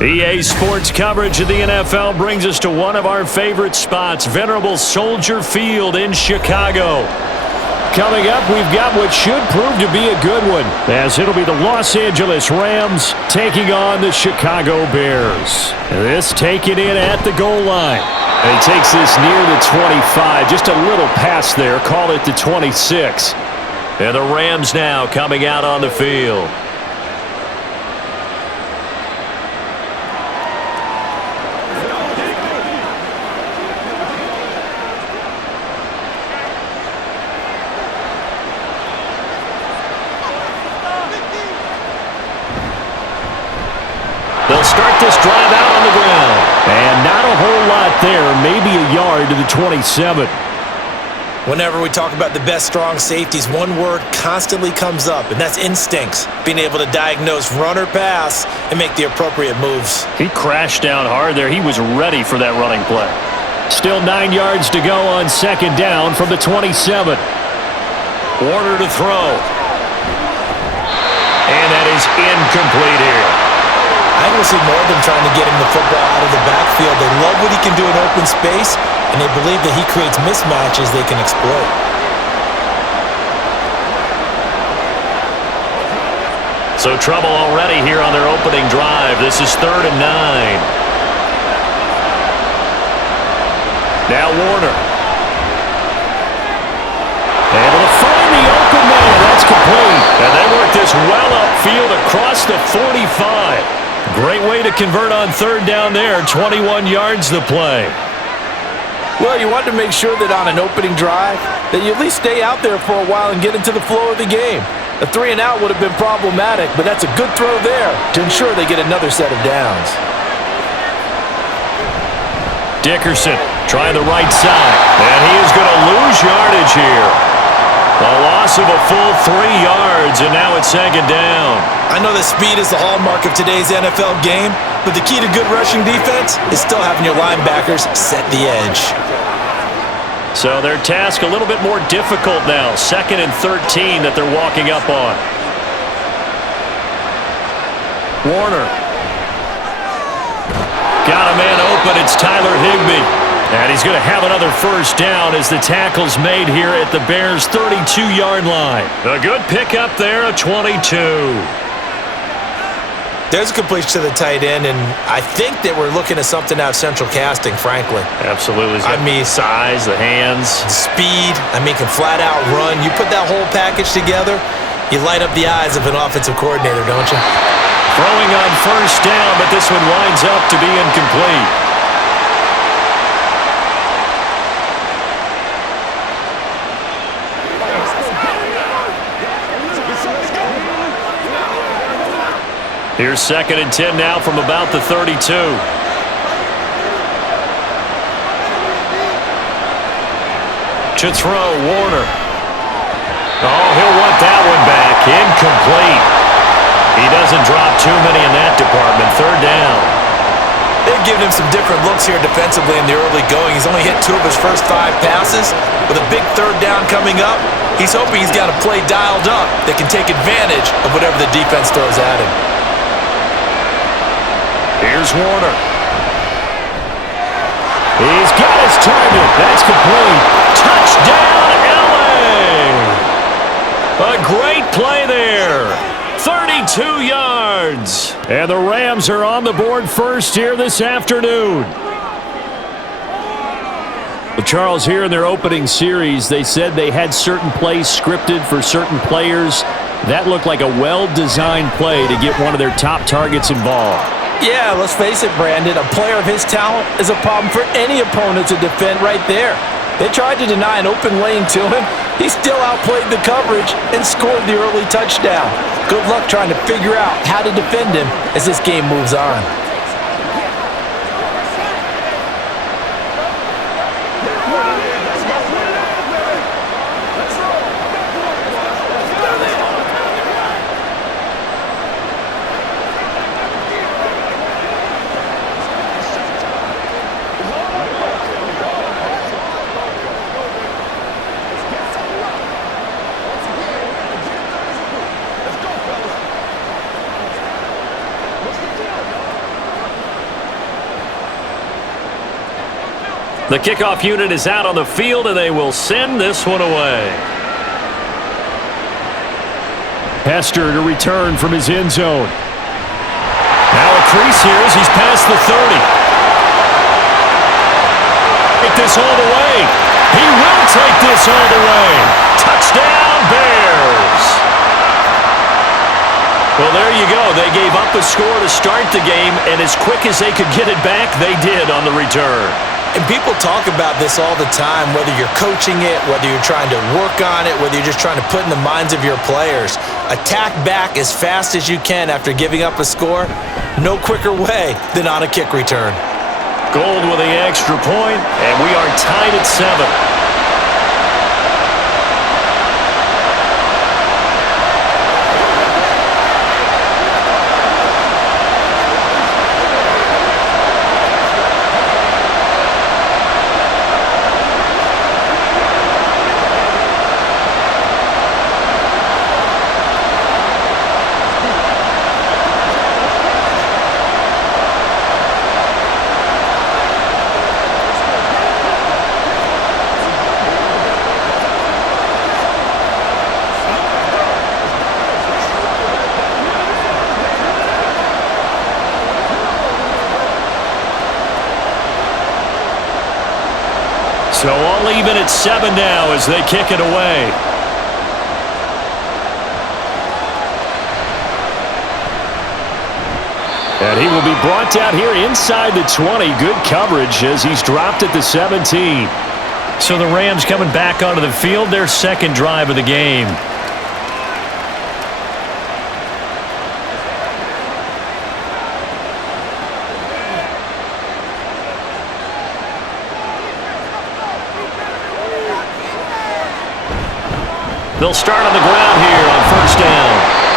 EA Sports coverage of the NFL brings us to one of our favorite spots, venerable Soldier Field in Chicago. Coming up, we've got what should prove to be a good one, as it'll be the Los Angeles Rams taking on the Chicago Bears. This taken in at the goal line. And he takes this near the 25, just a little past there, call it the 26. And the Rams now coming out on the field. They'll start this drive out on the ground. And not a whole lot there, maybe a yard to the 27. Whenever we talk about the best strong safeties, one word constantly comes up, and that's instincts. Being able to diagnose run or pass and make the appropriate moves. He crashed down hard there. He was ready for that running play. Still 9 yards to go on second down from the 27. Warner to throw. And that is incomplete here. I want to see more of them trying to get him the football out of the backfield. They love what he can do in open space, and they believe that he creates mismatches they can exploit. So trouble already here on their opening drive. This is 3rd and 9. Now Warner. Able to find the open man. That's complete. And they work this well upfield across the 45. Great way to convert on 3rd down there. 21 yards the play. Well, you want to make sure that on an opening drive that you at least stay out there for a while and get into the flow of the game. A 3 and out would have been problematic, but that's a good throw there to ensure they get another set of downs. Dickerson trying the right side. And he is going to lose yardage here. A loss of a full 3 yards, and now it's 2nd down. I know that speed is the hallmark of today's NFL game, but the key to good rushing defense is still having your linebackers set the edge. So their task a little bit more difficult now. 2nd and 13 that they're walking up on. Warner. Got a man open. It's Tyler Higbee. And he's going to have another first down as the tackle's made here at the Bears' 32-yard line. A good pickup there, a 22. There's a completion to the tight end, and I think that we're looking at something out of central casting, frankly. Absolutely. I mean, size, the hands. Speed, can flat out run. You put that whole package together, you light up the eyes of an offensive coordinator, don't you? Throwing on first down, but this one winds up to be incomplete. Here's 2nd and 10 now from about the 32. To throw, Warner. Oh, he'll want that one back. Incomplete. He doesn't drop too many in that department. 3rd down. They've given him some different looks here defensively in the early going. He's only hit 2 of his first 5 passes. With a big 3rd down coming up, he's hoping he's got a play dialed up that can take advantage of whatever the defense throws at him. Here's Warner. He's got his target. That's complete. Touchdown, L.A. A great play there. 32 yards. And the Rams are on the board first here this afternoon. Well, Charles, here in their opening series, they said they had certain plays scripted for certain players. That looked like a well-designed play to get one of their top targets involved. Yeah, let's face it, Brandon. A player of his talent is a problem for any opponent to defend right there. They tried to deny an open lane to him. He still outplayed the coverage and scored the early touchdown. Good luck trying to figure out how to defend him as this game moves on. The kickoff unit is out on the field, and they will send this one away. Hester to return from his end zone. Now a crease here as he's past the 30. Take this all the way. He will take this all the way. Touchdown, Bears. Well, there you go. They gave up a score to start the game, and as quick as they could get it back, they did on the return. And people talk about this all the time, whether you're coaching it, whether you're trying to work on it, whether you're just trying to put in the minds of your players. Attack back as fast as you can after giving up a score. No quicker way than on a kick return. Gold with the extra point, and we are tied at 7. So all even at 7 now as they kick it away. And he will be brought down here inside the 20. Good coverage as he's dropped at the 17. So the Rams coming back onto the field, their second drive of the game. They'll start on the ground here on first down.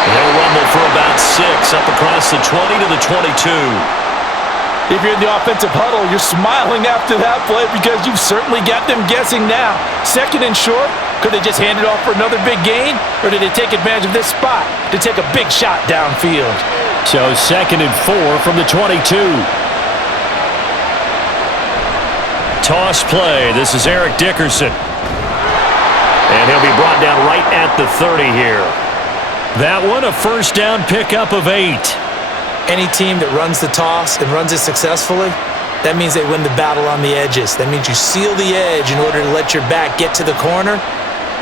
He'll rumble for about 6 up across the 20 to the 22. If you're in the offensive huddle, you're smiling after that play because you've certainly got them guessing now. Second and short, could they just hand it off for another big gain? Or did they take advantage of this spot to take a big shot downfield? So second and 4 from the 22. Toss play. This is Eric Dickerson. And he'll be brought down right at the 30 here. That one, a first down pickup of 8. Any team that runs the toss and runs it successfully, that means they win the battle on the edges. That means you seal the edge in order to let your back get to the corner.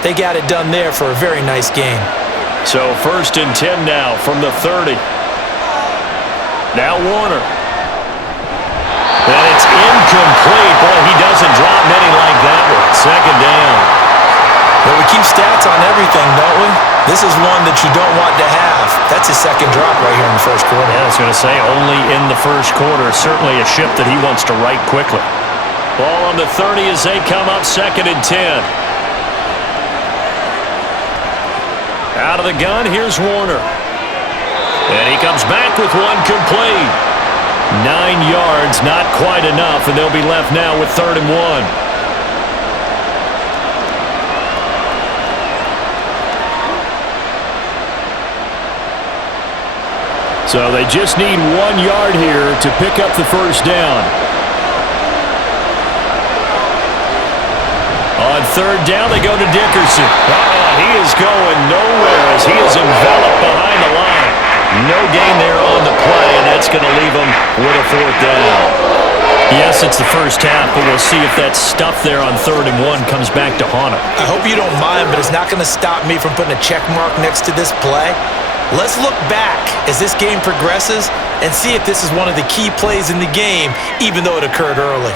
They got it done there for a very nice game. So first and 10 now from the 30. Now Warner. And it's incomplete. Boy, he doesn't drop many like that one. Second down. But we keep stats on everything, don't we? This is one that you don't want to have. That's his second drop right here in the first quarter. Yeah, I was going to say, only in the first quarter. Certainly a ship that he wants to right quickly. Ball on the 30 as they come up second and 10. Out of the gun, here's Warner. And he comes back with one complete. 9 yards, not quite enough, and they'll be left now with 3rd and 1. So they just need 1 yard here to pick up the first down. On 3rd down, they go to Dickerson. He is going nowhere as he is enveloped behind the line. No gain there on the play, and that's going to leave him with a 4th down. Yes, it's the first half, but we'll see if that stuff there on 3rd and 1 comes back to haunt him. I hope you don't mind, but it's not going to stop me from putting a check mark next to this play. Let's look back as this game progresses and see if this is one of the key plays in the game, even though it occurred early.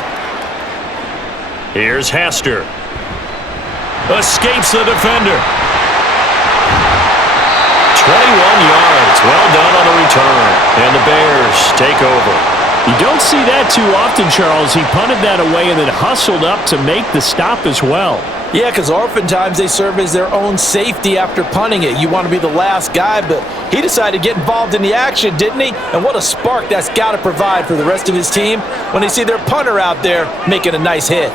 Here's Hester. Escapes the defender. 21 yards. Well done on the return. And the Bears take over. You don't see that too often, Charles. He punted that away and then hustled up to make the stop as well. Yeah, because oftentimes they serve as their own safety after punting it. You want to be the last guy, but he decided to get involved in the action, didn't he? And what a spark that's got to provide for the rest of his team when they see their punter out there making a nice hit.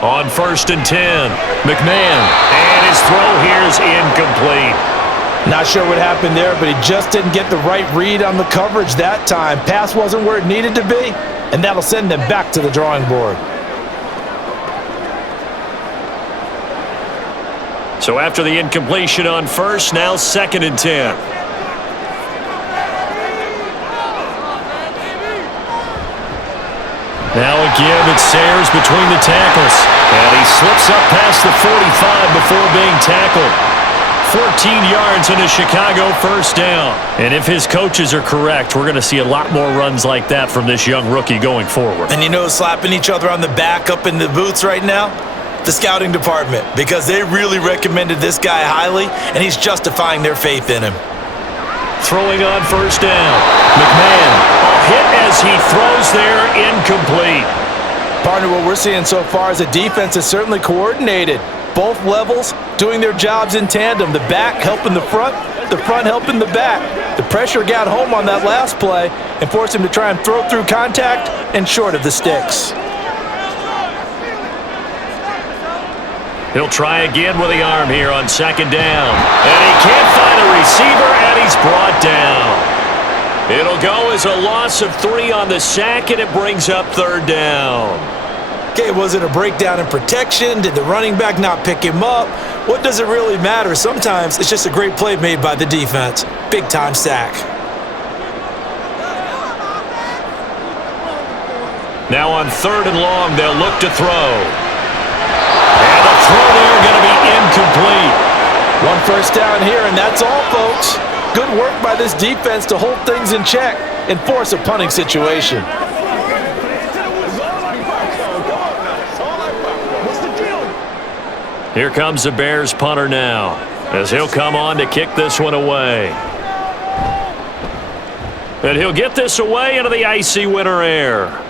On 1st and 10, McMahon. And his throw here is incomplete. Not sure what happened there, but he just didn't get the right read on the coverage that time. Pass wasn't where it needed to be, and that'll send them back to the drawing board. So after the incompletion on first, now 2nd and 10. Now again, it's Sayers between the tackles. And he slips up past the 45 before being tackled. 14 yards and a Chicago first down. And if his coaches are correct, we're going to see a lot more runs like that from this young rookie going forward. And you know, slapping each other on the back up in the boots right now? The scouting department, because they really recommended this guy highly, and he's justifying their faith in him. Throwing on first down. McMahon, a hit as he throws there, incomplete. Partner, what we're seeing so far is the defense is certainly coordinated. Both levels doing their jobs in tandem. The back helping the front helping the back. The pressure got home on that last play and forced him to try and throw through contact and short of the sticks. He'll try again with the arm here on 2nd down. And he can't find a receiver, and he's brought down. It'll go as a loss of 3 on the sack, and it brings up 3rd down. Okay, was it a breakdown in protection? Did the running back not pick him up? What does it really matter? Sometimes it's just a great play made by the defense. Big-time sack. Now on 3rd and long, they'll look to throw. And the throw there going to be incomplete. 1 first down here, and that's all, folks. Good work by this defense to hold things in check and force a punting situation. Here comes the Bears punter now, as he'll come on to kick this one away. And he'll get this away into the icy winter air.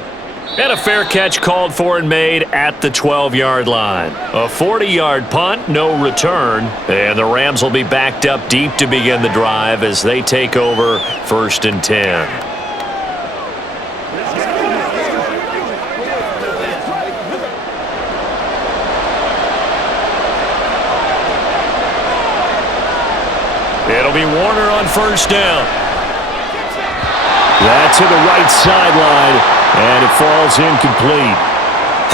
And a fair catch called for and made at the 12-yard line. A 40-yard punt, no return. And the Rams will be backed up deep to begin the drive as they take over 1st and 10. It'll be Warner on first down. That's to the right sideline. And it falls incomplete.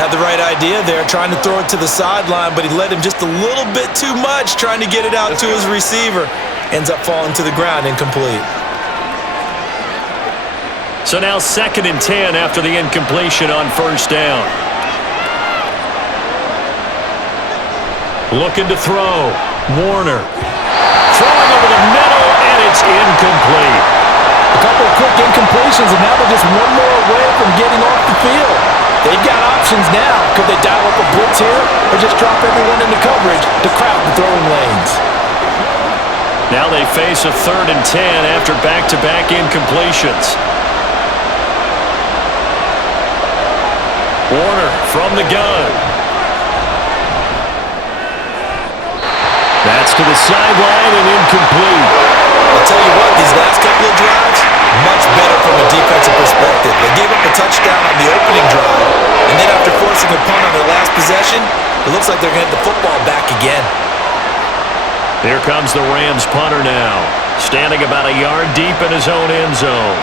Had the right idea there, trying to throw it to the sideline, but he led him just a little bit too much, trying to get it out to his receiver. Ends up falling to the ground, incomplete. So now 2nd and 10 after the incompletion on first down. Looking to throw. Warner. Throwing over the middle, and it's incomplete. A couple of quick incompletions, and now they're just one more away from getting off the field. They've got options now. Could they dial up a blitz here or just drop everyone into coverage to crowd the throwing lanes? Now they face a 3rd and 10 after back-to-back incompletions. Warner from the gun. That's to the sideline and incomplete. I'll tell you what, these last couple of drives, much better from a defensive perspective. They gave up a touchdown on the opening drive, and then after forcing a punt on their last possession, it looks like they're going to get the football back again. Here comes the Rams punter now, standing about a yard deep in his own end zone.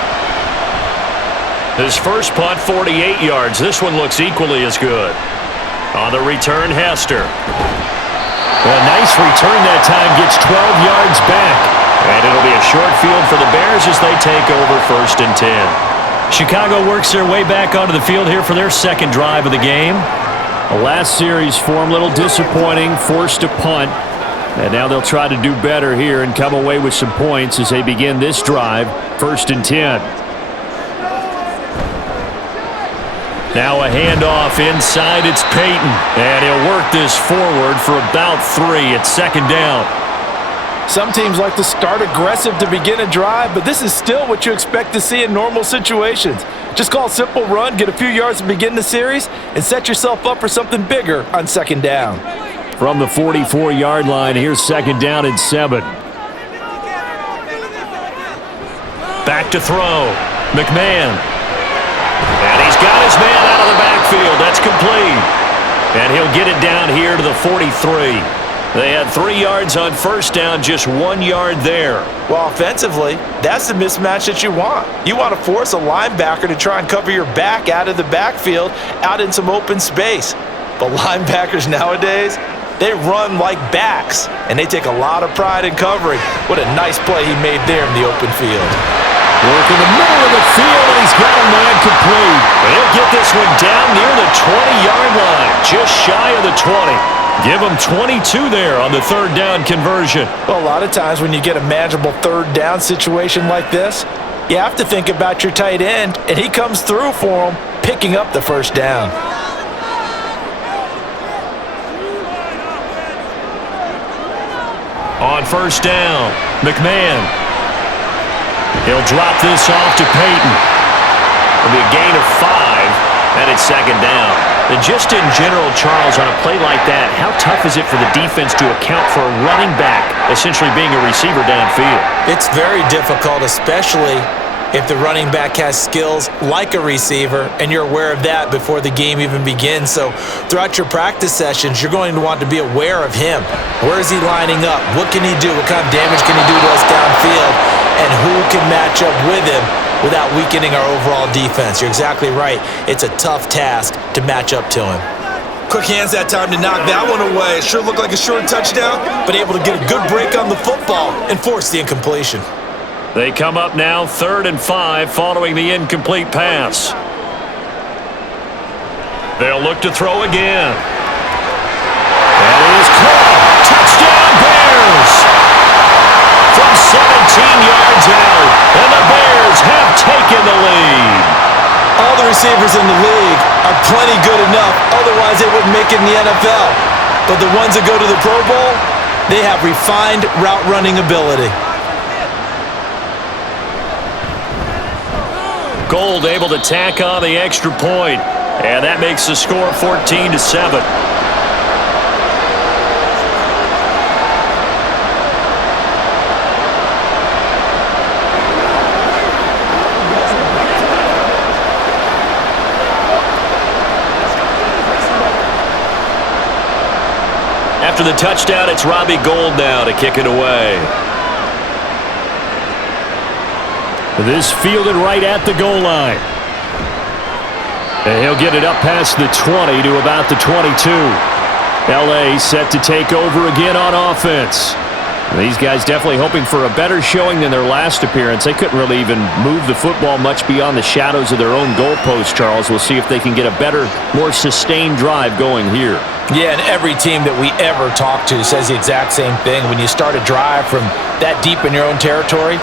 His first punt, 48 yards. This one looks equally as good. On the return, Hester. A nice return that time, gets 12 yards back. And it'll be a short field for the Bears as they take over 1st and 10. Chicago works their way back onto the field here for their 2nd drive of the game. The last series for them, a little disappointing, forced to punt. And now they'll try to do better here and come away with some points as they begin this drive, 1st and 10. Now a handoff inside, it's Peyton. And he'll work this forward for about 3 at 2nd down. Some teams like to start aggressive to begin a drive, but this is still what you expect to see in normal situations. Just call a simple run, get a few yards to begin the series, and set yourself up for something bigger on 2nd down. From the 44-yard line, here's 2nd down and 7. Back to throw. McMahon. And he's got his man out of the backfield. That's complete. And he'll get it down here to the 43. They had 3 yards on first down, just 1 yard there. Well, offensively, that's the mismatch that you want. You want to force a linebacker to try and cover your back out of the backfield, out in some open space. But linebackers nowadays, They run like backs, and they take a lot of pride in covering. What a nice play he made there in the open field. Work in the middle of the field, and he's got a man complete. He'll get this one down near the 20-yard line, just shy of the 20. Give him 22 there on the third down conversion. Well, a lot of times when you get a manageable third down situation like this, you have to think about your tight end, and he comes through for him, picking up the first down. On first down, McMahon. He'll drop this off to Peyton. It'll be a gain of 5, and it's second down. And just in general, Charles, on a play like that, how tough is it for the defense to account for a running back essentially being a receiver downfield? It's very difficult, especially if the running back has skills like a receiver, and you're aware of that before the game even begins. So throughout your practice sessions, you're going to want to be aware of him. Where is he lining up? What can he do? What kind of damage can he do to us downfield? And who can match up with him without weakening our overall defense? You're exactly right. It's a tough task to match up to him. Quick hands that time to knock that one away. It sure looked like a short touchdown, but able to get a good break on the football and force the incompletion. They come up now 3rd and 5 following the incomplete pass. They'll look to throw again. And it is caught. Touchdown Bears! From 17 yards out, and the Bears have taken the lead. All the receivers in the league are plenty good enough, otherwise they wouldn't make it in the NFL. But the ones that go to the Pro Bowl, they have refined route running ability. Gold able to tack on the extra point, and that makes the score 14-7. After the touchdown, it's Robbie Gould now to kick it away. This fielded right at the goal line. And he'll get it up past the 20 to about the 22. L.A. set to take over again on offense. These guys definitely hoping for a better showing than their last appearance. They couldn't really even move the football much beyond the shadows of their own goalpost, Charles. We'll see if they can get a better, more sustained drive going here. Yeah, and every team that we ever talk to says the exact same thing. When you start a drive from that deep in your own territory,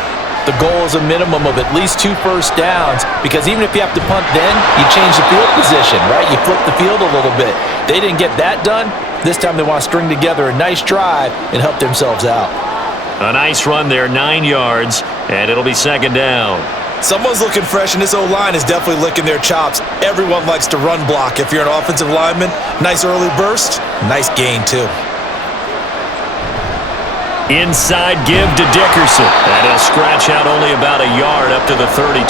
the goal is a minimum of at least 2 first downs, because even if you have to punt then, you change the field position, right? You flip the field a little bit. They didn't get that done. This time they want to string together a nice drive and help themselves out. A nice run there, 9 yards, and it'll be second down. Someone's looking fresh, and this O-line is definitely licking their chops. Everyone likes to run block. If you're an offensive lineman, nice early burst, nice gain too. Inside give to Dickerson. And he'll scratch out only about a yard up to the 32.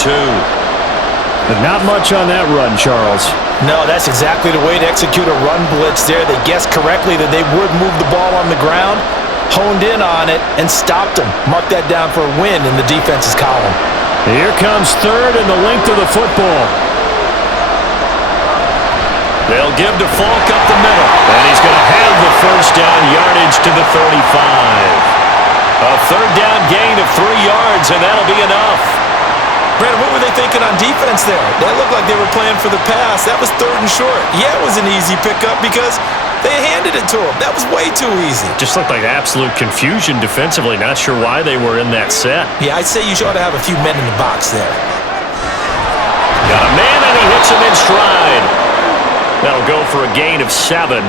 But not much on that run, Charles. No, that's exactly the way to execute a run blitz there. They guessed correctly that they would move the ball on the ground, honed in on it, and stopped them. Mark that down for a win in the defense's column. Here comes 3rd and the length of the football. They'll give to Falk up the middle, and he's going to have the first down yardage to the 35. A 3rd down gain of 3 yards, and that'll be enough. Brandon, what were they thinking on defense there? That looked like they were playing for the pass. That was 3rd and short. Yeah, it was an easy pickup because they handed it to him. That was way too easy. Just looked like absolute confusion defensively. Not sure why they were in that set. Yeah, I'd say you ought to have a few men in the box there. Got a man, and he hits him in stride. That'll go for a gain of 7,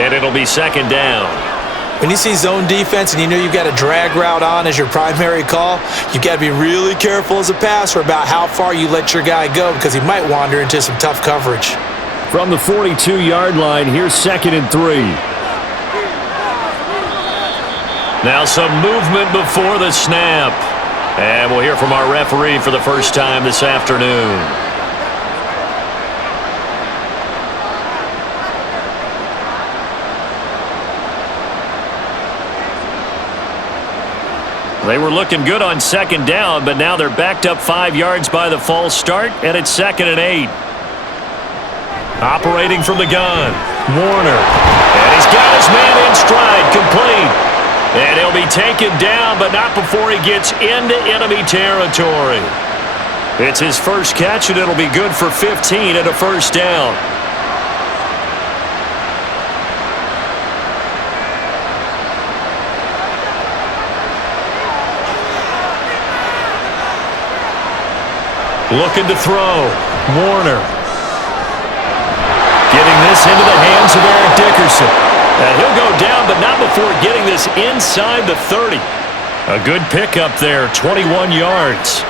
and it'll be second down. When you see zone defense and you know you've got a drag route on as your primary call, you've got to be really careful as a passer about how far you let your guy go, because he might wander into some tough coverage. From the 42-yard line, here's 2nd and 3. Now some movement before the snap. And we'll hear from our referee for the first time this afternoon. They were looking good on second down, but now they're backed up 5 yards by the false start, and it's 2nd and 8. Operating from the gun, Warner. And he He's got his man in stride, complete. And he'll be taken down, but not before he gets into enemy territory. It's his first catch, and it'll be good for 15 and a first down. Looking to throw. Warner. Getting this into the hands of Eric Dickerson. And he'll go down, but not before getting this inside the 30. A good pickup there, 21 yards.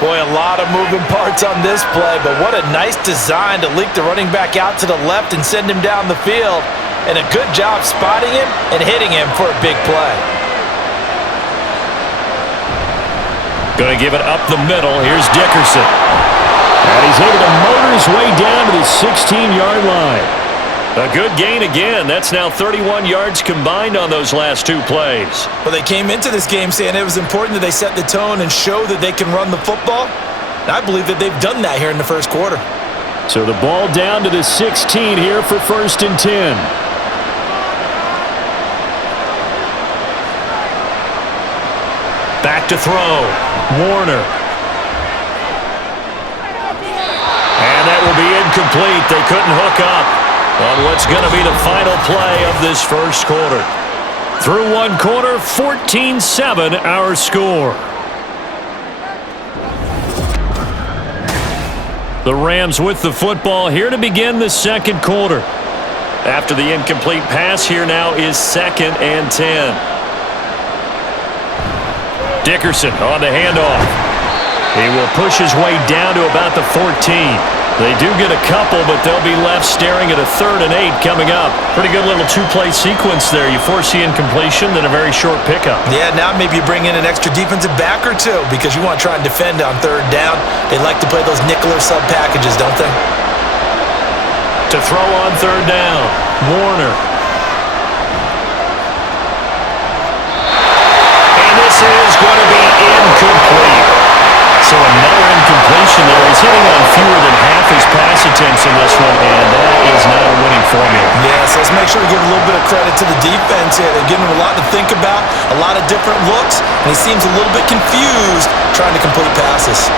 Boy, a lot of moving parts on this play, but what a nice design to leak the running back out to the left and send him down the field. And a good job spotting him and hitting him for a big play. Going to give it up the middle. Here's Dickerson. And he's able to motor his way down to the 16-yard line. A good gain again. That's now 31 yards combined on those last two plays. Well, they came into this game saying it was important that they set the tone and show that they can run the football. And I believe that they've done that here in the first quarter. So the ball down to the 16 here for 1st and 10. Back to throw. Warner. And that will be incomplete. They couldn't hook up on what's going to be the final play of this first quarter. Through one quarter, 14-7 our score. The Rams with the football here to begin the second quarter. After the incomplete pass, here now is 2nd and 10. Dickerson on the handoff. He will push his way down to about the 14. They do get a couple, but they'll be left staring at a 3rd and 8 coming up. Pretty good little two-play sequence there. You force the incompletion, then a very short pickup. Yeah, now maybe you bring in an extra defensive back or two because you want to try and defend on 3rd down. They like to play those nickel or sub packages, don't they? To throw on 3rd down, Warner. This is going to be incomplete. So another incompletion there. He's hitting on fewer than half his pass attempts in this one, and that is not a winning formula. Yeah, so let's make sure we give a little bit of credit to the defense here. They're giving him a lot to think about, a lot of different looks, and he seems a little bit confused trying to complete passes.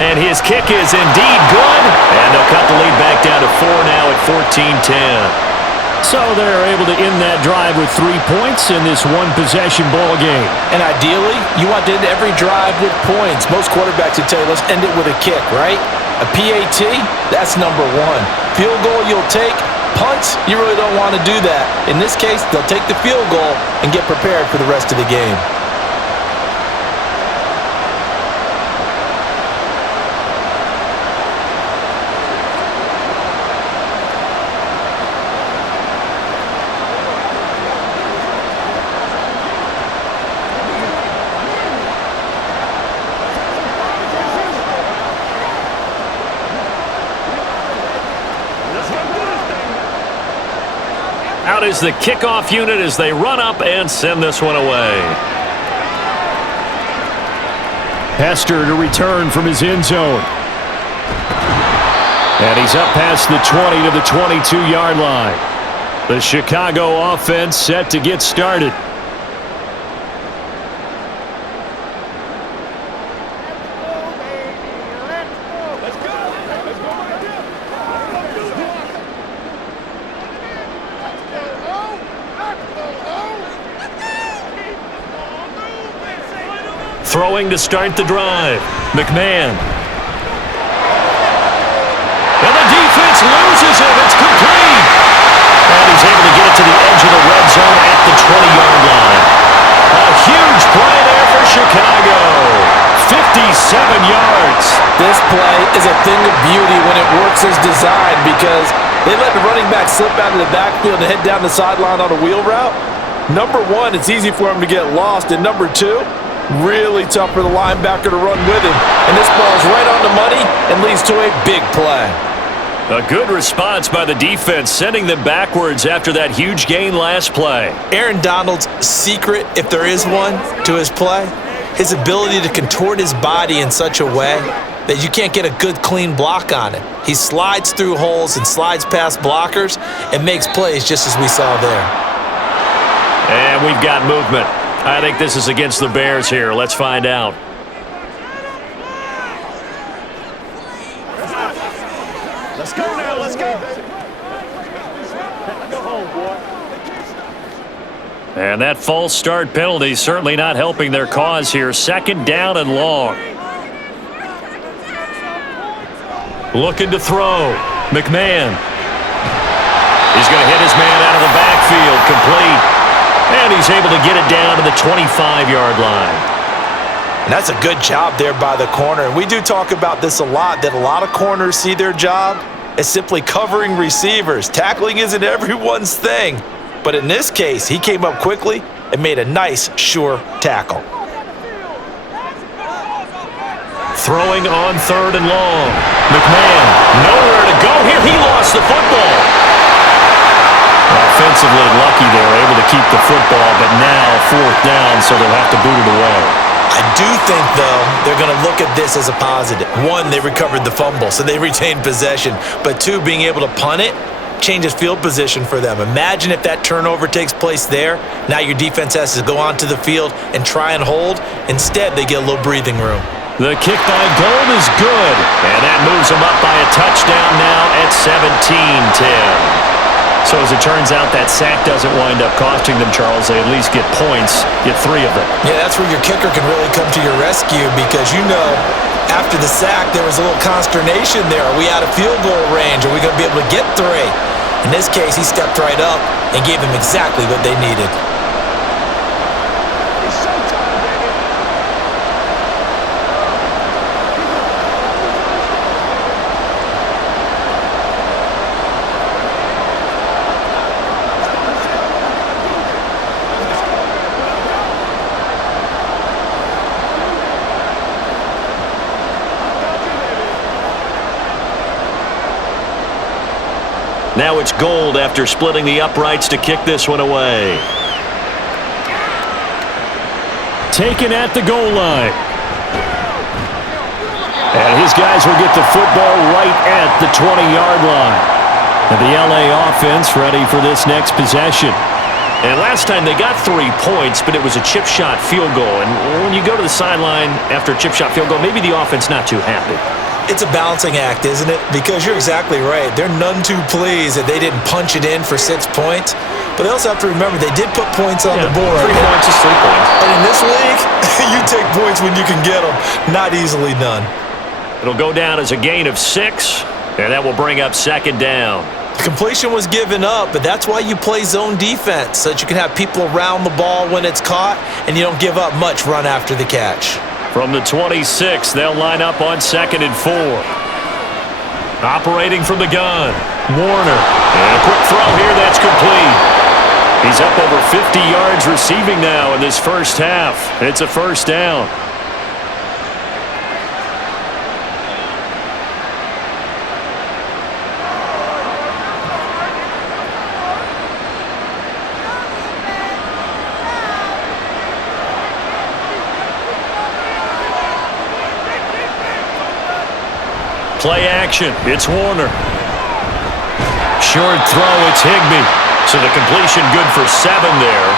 And his kick is indeed good, and they'll cut the lead back down to 4 now at 14-10. So they're able to end that drive with 3 points in this one-possession ball game. And ideally, you want to end every drive with points. Most quarterbacks would tell you, let's end it with a kick, right? A PAT, that's number 1. Field goal you'll take. Punts, you really don't want to do that. In this case, they'll take the field goal and get prepared for the rest of the game. Out is the kickoff unit as they run up and send this one away. Hester to return from his end zone. And he's up past the 20 to the 22-yard line. The Chicago offense set to get started. Throwing to start the drive. McMahon. And the defense loses him. It's complete. And he's able to get it to the edge of the red zone at the 20-yard line. A huge play there for Chicago. 57 yards. This play is a thing of beauty when it works as designed because they let the running back slip out of the backfield and head down the sideline on a wheel route. Number 1, it's easy for him to get lost. And number 2, really tough for the linebacker to run with him. And this ball is right on the money and leads to a big play. A good response by the defense, sending them backwards after that huge gain last play. Aaron Donald's secret, if there is one, to his play his ability to contort his body in such a way that you can't get a good, clean block on it. He slides through holes and slides past blockers and makes plays just as we saw there. And we've got movement. I think this is against the Bears here. Let's find out. Let's go now, let's go. Go home, boy. And that false start penalty certainly not helping their cause here. Second down and long. Looking to throw. McMahon. He's going to hit his man out of the backfield. Complete. And he's able to get it down to the 25-yard line. And that's a good job there by the corner. And we do talk about this a lot, that a lot of corners see their job as simply covering receivers. Tackling isn't everyone's thing. But in this case, he came up quickly and made a nice, sure tackle. Throwing on third and long. McMahon, nowhere to go here. He lost the football. Offensively lucky they were able to keep the football, but now fourth down, so they'll have to boot it away. I do think, though, they're going to look at this as a positive. One, they recovered the fumble, so they retained possession. But two, being able to punt it changes field position for them. Imagine if that turnover takes place there. Now your defense has to go onto the field and try and hold. Instead, they get a little breathing room. The kick by Gold is good, and that moves them up by a touchdown now at 17-10. So as it turns out, that sack doesn't wind up costing them, Charles. They at least get points, get 3 of them. Yeah, that's where your kicker can really come to your rescue because, after the sack, there was a little consternation there. Are we out of field goal range? Are we going to be able to get 3? In this case, he stepped right up and gave them exactly what they needed. Now it's Gold after splitting the uprights to kick this one away. Taken at the goal line. And his guys will get the football right at the 20-yard line. And the LA offense ready for this next possession. And last time they got 3 points, but it was a chip shot field goal. And when you go to the sideline after a chip shot field goal, maybe the offense not too happy. It's a balancing act, isn't it? Because you're exactly right. They're none too pleased that they didn't punch it in for 6 points. But they also have to remember they did put points on the board. 3 points is 3 points. And in this league, you take points when you can get them. Not easily done. It'll go down as a gain of 6, and that will bring up second down. The completion was given up, but that's why you play zone defense, so that you can have people around the ball when it's caught, and you don't give up much run after the catch. From the 26, they'll line up on 2nd and 4. Operating from the gun, Warner. And a quick throw here, that's complete. He's up over 50 yards receiving now in this first half. It's a first down. Play action. It's Warner. Short throw. It's Higbee. So the completion good for 7 there,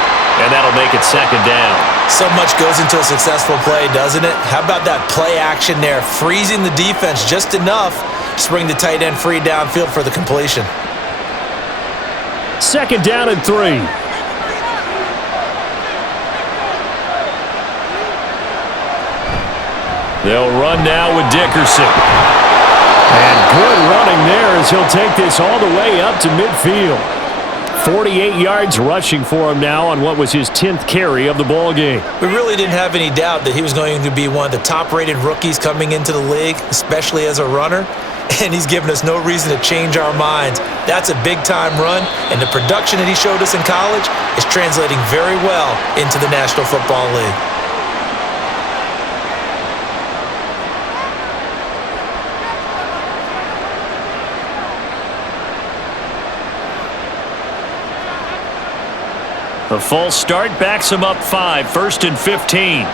and that'll make it second down. So much goes into a successful play, doesn't it? How about that play action there, freezing the defense just enough to bring the tight end free downfield for the completion. Second down and 3. They'll run now with Dickerson. And good running there as he'll take this all the way up to midfield. 48 yards rushing for him now on what was his 10th carry of the ballgame. We really didn't have any doubt that he was going to be one of the top-rated rookies coming into the league, especially as a runner. And he's given us no reason to change our minds. That's a big-time run, and the production that he showed us in college is translating very well into the National Football League. The false start backs him up 5, 1st and 15.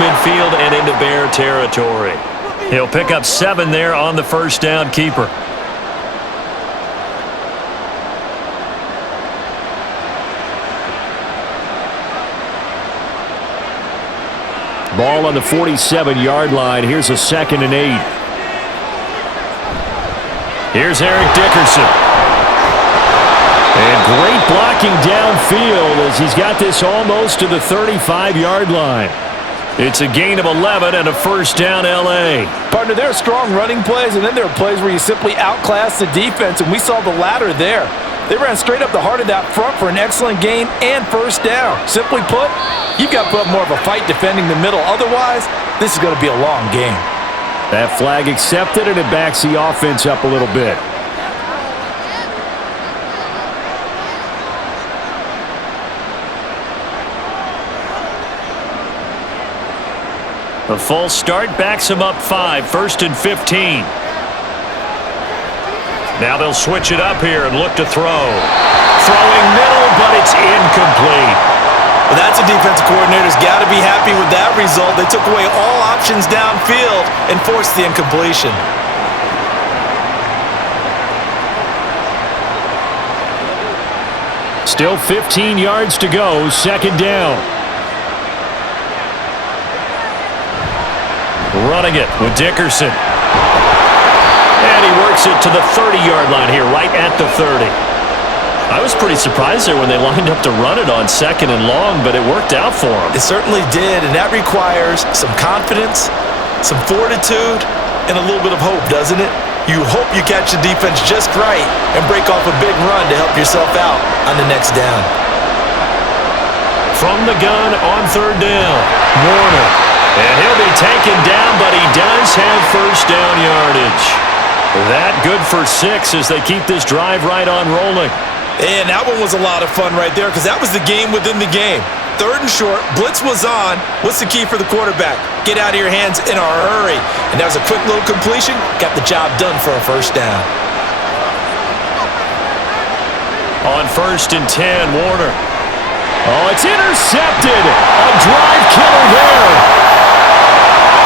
midfield and into Bear territory. He'll pick up 7 there on the first down keeper. Ball on the 47-yard line. Here's a 2nd and 8. Here's Eric Dickerson. And great blocking downfield as he's got this almost to the 35-yard line. It's a gain of 11 and a first down, L.A. Partner, there are strong running plays, and then there are plays where you simply outclass the defense, and we saw the latter there. They ran straight up the heart of that front for an excellent gain and first down. Simply put, you've got to put up more of a fight defending the middle. Otherwise, this is going to be a long game. That flag accepted, and it backs the offense up a little bit. The false start backs him up 5, 1st and 15. Now they'll switch it up here and look to throw. Throwing middle, but it's incomplete. Well, that's a defensive coordinator's got to be happy with that result. They took away all options downfield and forced the incompletion. Still 15 yards to go, 2nd down. Running it with Dickerson. And he works it to the 30-yard line here, right at the 30. I was pretty surprised there when they lined up to run it on 2nd and long, but it worked out for him. It certainly did, and that requires some confidence, some fortitude, and a little bit of hope, doesn't it? You hope you catch the defense just right and break off a big run to help yourself out on the next down. From the gun on 3rd down, Warner. And he'll be taken down, but he does have first down yardage. That good for 6 as they keep this drive right on rolling. And that one was a lot of fun right there because that was the game within the game. 3rd and short, blitz was on. What's the key for the quarterback? Get out of your hands in a hurry. And that was a quick little completion. Got the job done for a first down. On 1st and 10, Warner. Oh, it's intercepted. A drive killer there.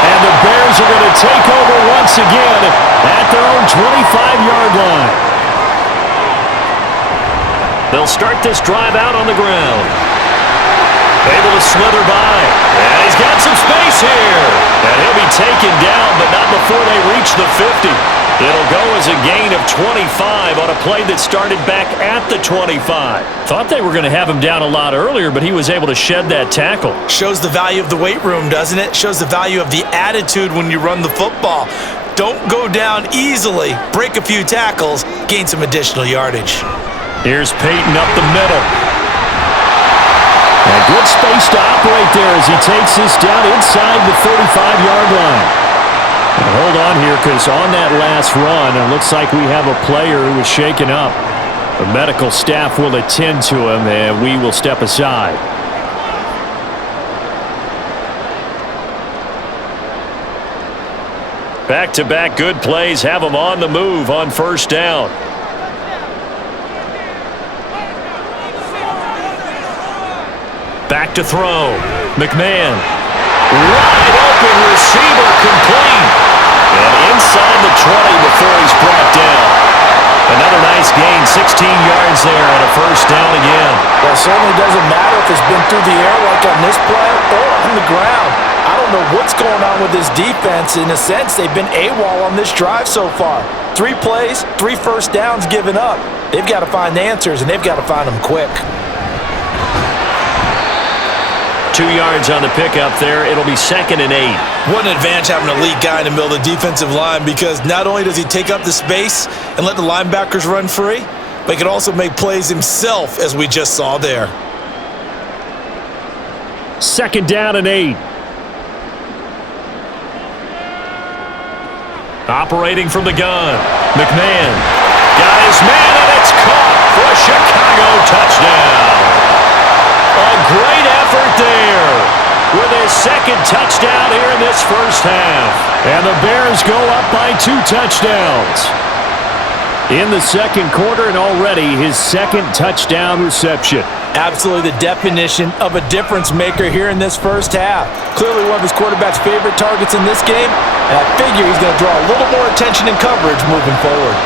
And the Bears are going to take over once again at their own 25-yard line. They'll start this drive out on the ground. Able to slither by. And he's got some space here. And he'll be taken down, but not before they reach the 50. It'll go as a gain of 25 on a play that started back at the 25. Thought they were going to have him down a lot earlier, but he was able to shed that tackle. Shows the value of the weight room, doesn't it? Shows the value of the attitude when you run the football. Don't go down easily. Break a few tackles. Gain some additional yardage. Here's Peyton up the middle. A good space to operate there as he takes this down inside the 35-yard line. And hold on here because on that last run, it looks like we have a player who was shaken up. The medical staff will attend to him, and we will step aside. Back-to-back good plays have him on the move on 1st down. Back to throw. McMahon. Wide open receiver complete. And inside the 20 before he's brought down. Another nice gain, 16 yards there and a first down again. Well, it certainly doesn't matter if it's been through the air like on this play or on the ground. I don't know what's going on with this defense. In a sense, they've been AWOL on this drive so far. 3 plays, 3 first downs given up. They've got to find answers, and they've got to find them quick. 2 yards on the pickup there. It'll be 2nd and 8. What an advantage having an elite guy in the middle of the defensive line because not only does he take up the space and let the linebackers run free, but he can also make plays himself, as we just saw there. 2nd down and 8. Operating from the gun. McMahon got his man, and it's caught for a Chicago touchdown. A great effort there with his 2nd touchdown here in this first half. And the Bears go up by 2 touchdowns. In the 2nd quarter and already his 2nd touchdown reception. Absolutely the definition of a difference maker here in this first half. Clearly one of his quarterback's favorite targets in this game, and I figure he's going to draw a little more attention and coverage moving forward.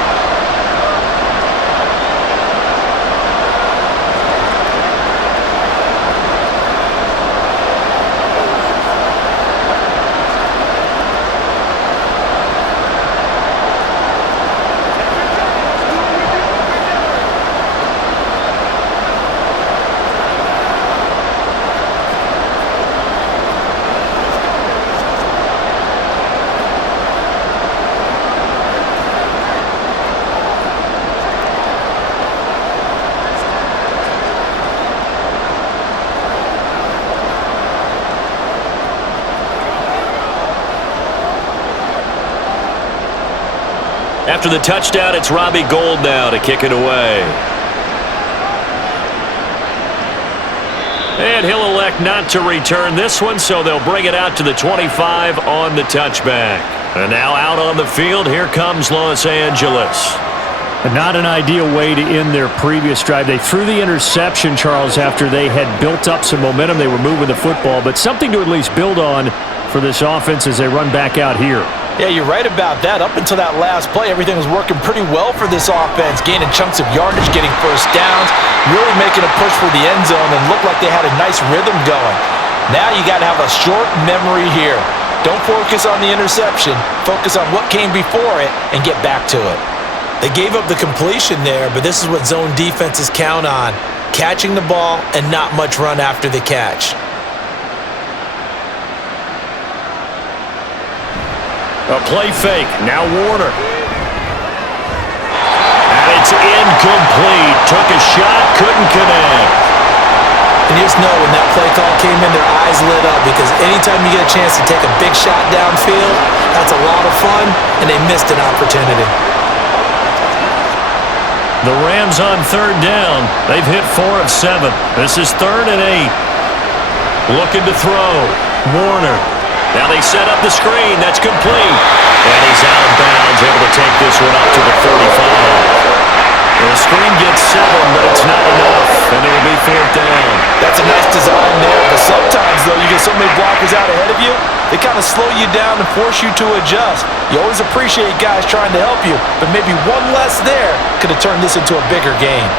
After the touchdown, it's Robbie Gould now to kick it away. And he'll elect not to return this one, so they'll bring it out to the 25 on the touchback. And now out on the field, here comes Los Angeles. Not an ideal way to end their previous drive. They threw the interception, Charles, after they had built up some momentum. They were moving the football, but something to at least build on for this offense as they run back out here. Yeah, you're right about that. Up until that last play, everything was working pretty well for this offense, gaining chunks of yardage, getting first downs, really making a push for the end zone, and looked like they had a nice rhythm going. Now you got to have a short memory here. Don't focus on the interception. Focus on what came before it and get back to it. They gave up the completion there, but this is what zone defenses count on: catching the ball and not much run after the catch. A play fake. Now Warner. And it's incomplete. Took a shot, couldn't connect. And you just know when that play call came in, their eyes lit up, because anytime you get a chance to take a big shot downfield, that's a lot of fun, and they missed an opportunity. The Rams on third down. They've hit 4 of 7. This is 3rd and 8. Looking to throw. Warner. Now they set up the screen. That's complete. And he's out of bounds, able to take this one up to the 35. The screen gets 7, but it's not enough, and it will be 4th down. That's a nice design there, but sometimes, though, you get so many blockers out ahead of you, they kind of slow you down and force you to adjust. You always appreciate guys trying to help you, but maybe one less there could have turned this into a bigger game.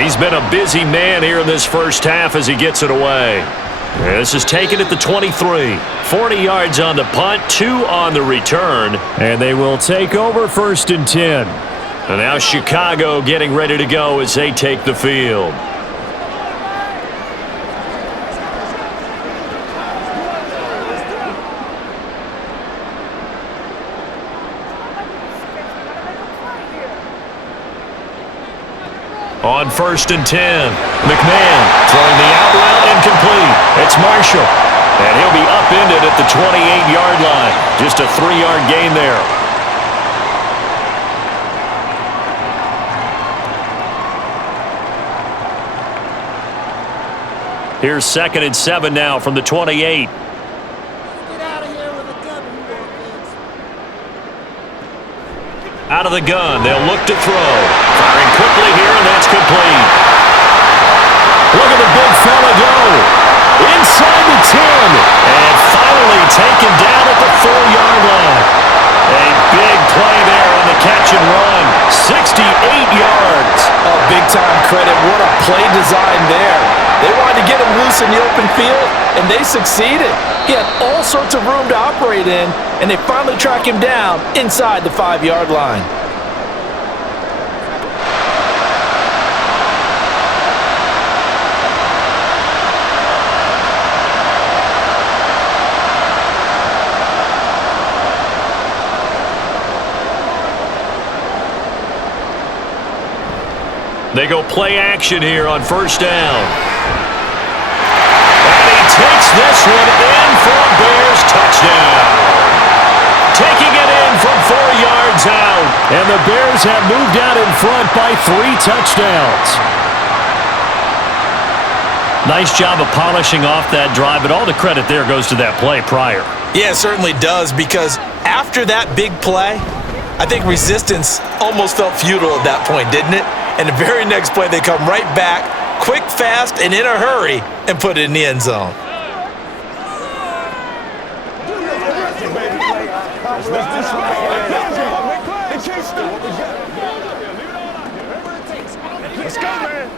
He's been a busy man here in this first half as he gets it away. This is taken at the 23. 40 yards on the punt, 2 on the return. And they will take over 1st and 10. And now Chicago getting ready to go as they take the field. On 1st and 10, McMahon throwing the out route incomplete. It's Marshall, and he'll be upended at the 28-yard line. Just a 3-yard gain there. Here's 2nd and 7 now from the 28. Out of the gun, they'll look to throw. Firing quickly here, and that's complete. Look at the big fella go. Inside the 10. And finally taken down at the 4-yard line. A big play there on the catch and run. 68 yards. Oh, big-time credit. What a play design there. They wanted to get him loose in the open field, and they succeeded. He had all sorts of room to operate in, and they finally track him down inside the 5-yard line. They go play action here on 1st down. And he takes this one in for a Bears touchdown. Taking it in from 4 yards out. And the Bears have moved out in front by 3 touchdowns. Nice job of polishing off that drive, but all the credit there goes to that play prior. Yeah, it certainly does, because after that big play, I think resistance almost felt futile at that point, didn't it? And the very next play, they come right back, quick, fast, and in a hurry, and put it in the end zone. Let's go, man.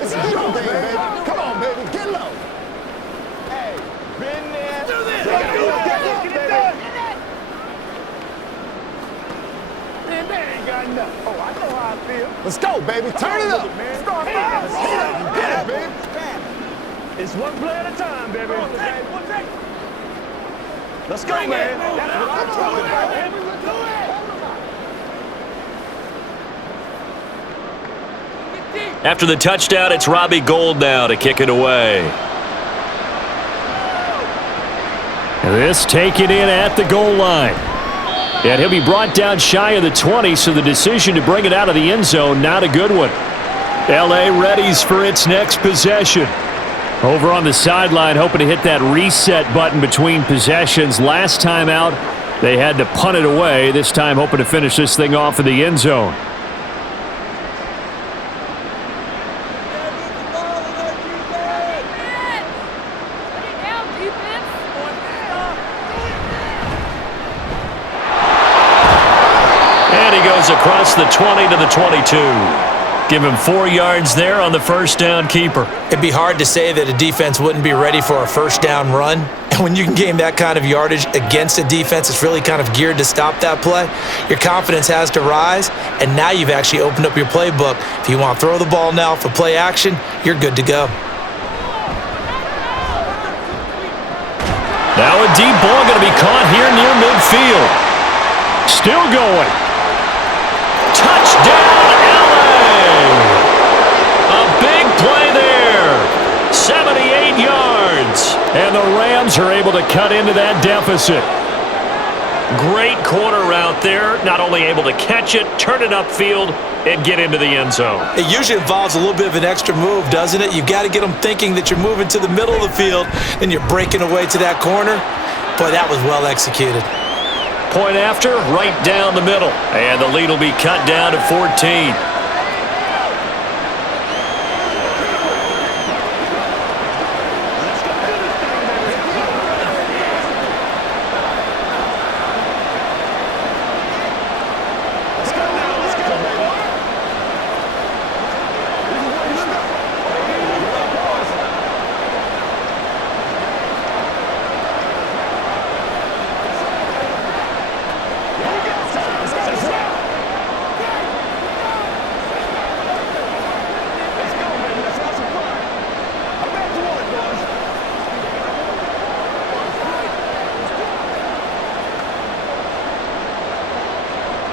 It's a good thing, baby. Come on, baby. Get low. Hey, been there. Do this. Get it done. Man, they ain't got enough. Oh, I know how I feel. Let's go, baby. Turn it up. Start fast. Get it, baby. It's one play at a time, baby. Let's go, man. That's what I'm talking about, baby. Do it. After the touchdown, it's Robbie Gould now to kick it away. This taken in at the goal line. And he'll be brought down shy of the 20, so the decision to bring it out of the end zone, not a good one. L.A. readies for its next possession. Over on the sideline, hoping to hit that reset button between possessions. Last time out, they had to punt it away. This time, hoping to finish this thing off in the end zone. And he goes across the 20 to the 22. Give him 4 yards there on the first down keeper. It'd be hard to say that a defense wouldn't be ready for a first down run. And when you can gain that kind of yardage against a defense that's really kind of geared to stop that play, your confidence has to rise, and now you've actually opened up your playbook. If you want to throw the ball now for play action, you're good to go. Now a deep ball going to be caught here near midfield. Still going. Touchdown, L.A. A big play there. 78 yards. And the Rams are able to cut into that deficit. Great corner route there. Not only able to catch it, turn it upfield, and get into the end zone. It usually involves a little bit of an extra move, doesn't it? You've got to get them thinking that you're moving to the middle of the field, and you're breaking away to that corner. Boy, that was well executed. Point after, right down the middle. And the lead will be cut down to 14.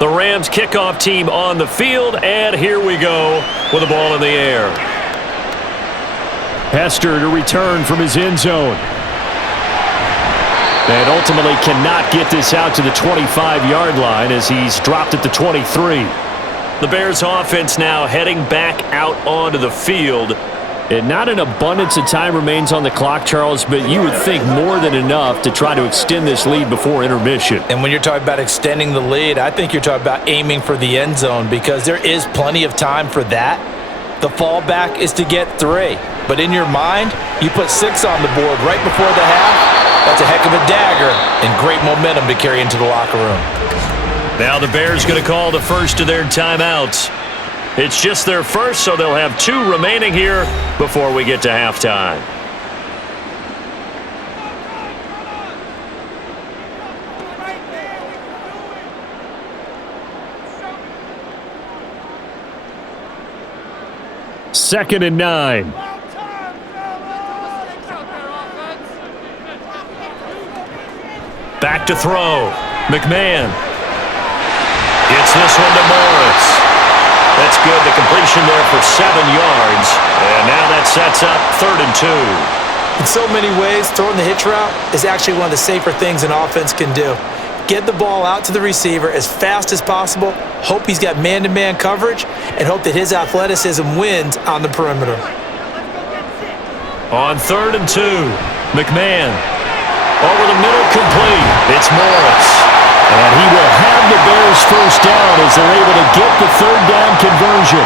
The Rams kickoff team on the field, and here we go with the ball in the air. Hester to return from his end zone. And ultimately cannot get this out to the 25-yard line as he's dropped at the 23. The Bears offense now heading back out onto the field. And not an abundance of time remains on the clock, Charles, but you would think more than enough to try to extend this lead before intermission. And when you're talking about extending the lead, I think you're talking about aiming for the end zone because there is plenty of time for that. The fallback is to get 3. But in your mind, you put 6 on the board right before the half. That's a heck of a dagger and great momentum to carry into the locker room. Now the Bears going to call the first of their timeouts. It's just their first, so they'll have 2 remaining here before we get to halftime. Second and 9. Back to throw. McMahon. Gets this one to Morris. That's good. The completion there for 7 yards. And now that sets up 3rd and 2. In so many ways, throwing the hitch route is actually one of the safer things an offense can do. Get the ball out to the receiver as fast as possible, hope he's got man-to-man coverage, and hope that his athleticism wins on the perimeter. On 3rd and 2, McMahon. Over the middle, complete. It's Morris. And he will have the Bears first down as they're able to get the third down conversion.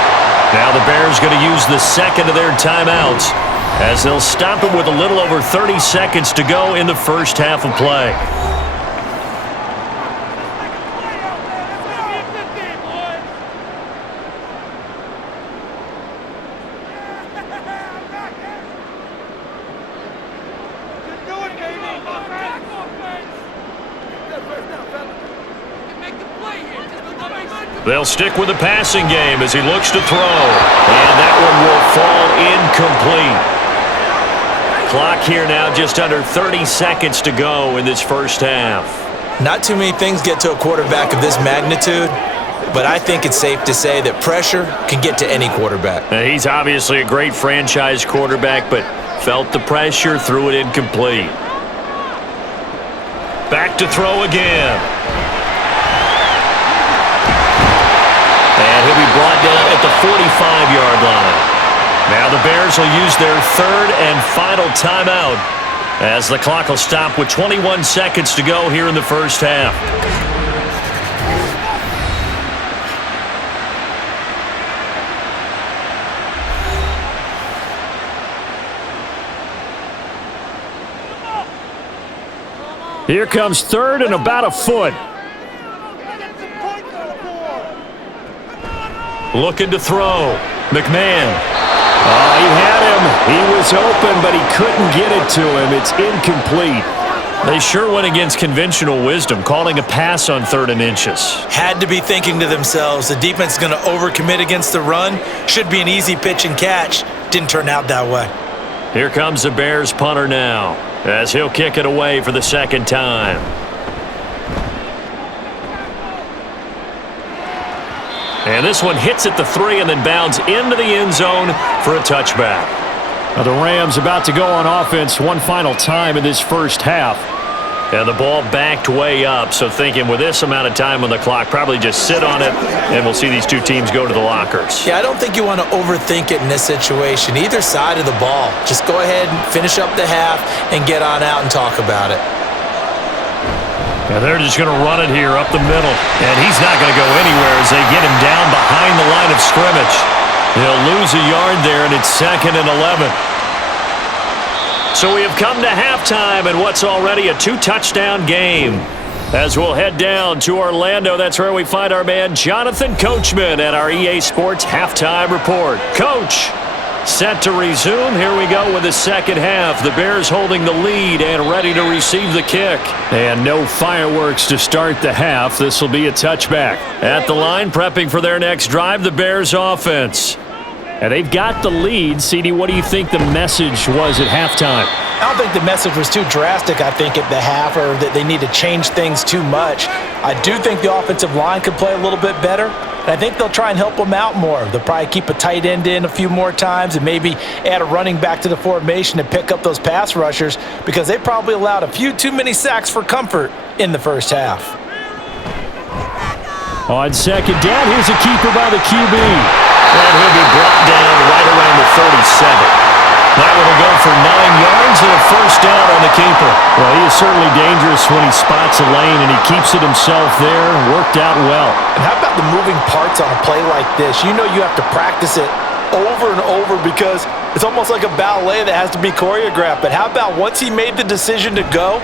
Now the Bears going to use the second of their timeouts as they'll stop it with a little over 30 seconds to go in the first half of play. They'll stick with the passing game as he looks to throw. And that one will fall incomplete. Clock here now just under 30 seconds to go in this first half. Not too many things get to a quarterback of this magnitude, but I think it's safe to say that pressure can get to any quarterback. He's obviously a great franchise quarterback, but felt the pressure, threw it incomplete. Back to throw again. And he'll be brought down at the 45-yard line. Now the Bears will use their third and final timeout as the clock will stop with 21 seconds to go here in the first half. Here comes third and about a foot. Looking to throw. McMahon. Oh, he had him. He was open, but he couldn't get it to him. It's incomplete. They sure went against conventional wisdom, calling a pass on 3rd and inches. Had to be thinking to themselves, the defense is going to overcommit against the run. Should be an easy pitch and catch. Didn't turn out that way. Here comes the Bears punter now, as he'll kick it away for the second time. And this one hits at the 3 and then bounds into the end zone for a touchback. Now the Rams about to go on offense one final time in this first half. And the ball backed way up, so thinking with this amount of time on the clock, probably just sit on it, and we'll see these two teams go to the lockers. Yeah, I don't think you want to overthink it in this situation. Either side of the ball. Just go ahead and finish up the half and get on out and talk about it. And they're just going to run it here up the middle. And he's not going to go anywhere as they get him down behind the line of scrimmage. He'll lose a yard there, and it's 2nd and 11. So we have come to halftime in what's already a 2-touchdown game. As we'll head down to Orlando, that's where we find our man Jonathan Coachman at our EA Sports Halftime Report. Coach, set to resume. Here we go with the second half. The Bears holding the lead and ready to receive the kick. And no fireworks to start the half. This will be a touchback. At the line, prepping for their next drive, the Bears offense. And they've got the lead. CD, what do you think the message was at halftime? I don't think the message was too drastic, I think, at the half, or that they need to change things too much. I do think the offensive line could play a little bit better, and I think they'll try and help them out more. They'll probably keep a tight end in a few more times and maybe add a running back to the formation to pick up those pass rushers, because they probably allowed a few too many sacks for comfort in the first half. On second down, here's a keeper by the QB. And he'll be brought down right around the 37. That one will go for 9 yards and a first down on the keeper. Well, he is certainly dangerous when he spots a lane, and he keeps it himself there. Worked out well. And how about the moving parts on a play like this? You know you have to practice it over and over because it's almost like a ballet that has to be choreographed. But how about once he made the decision to go,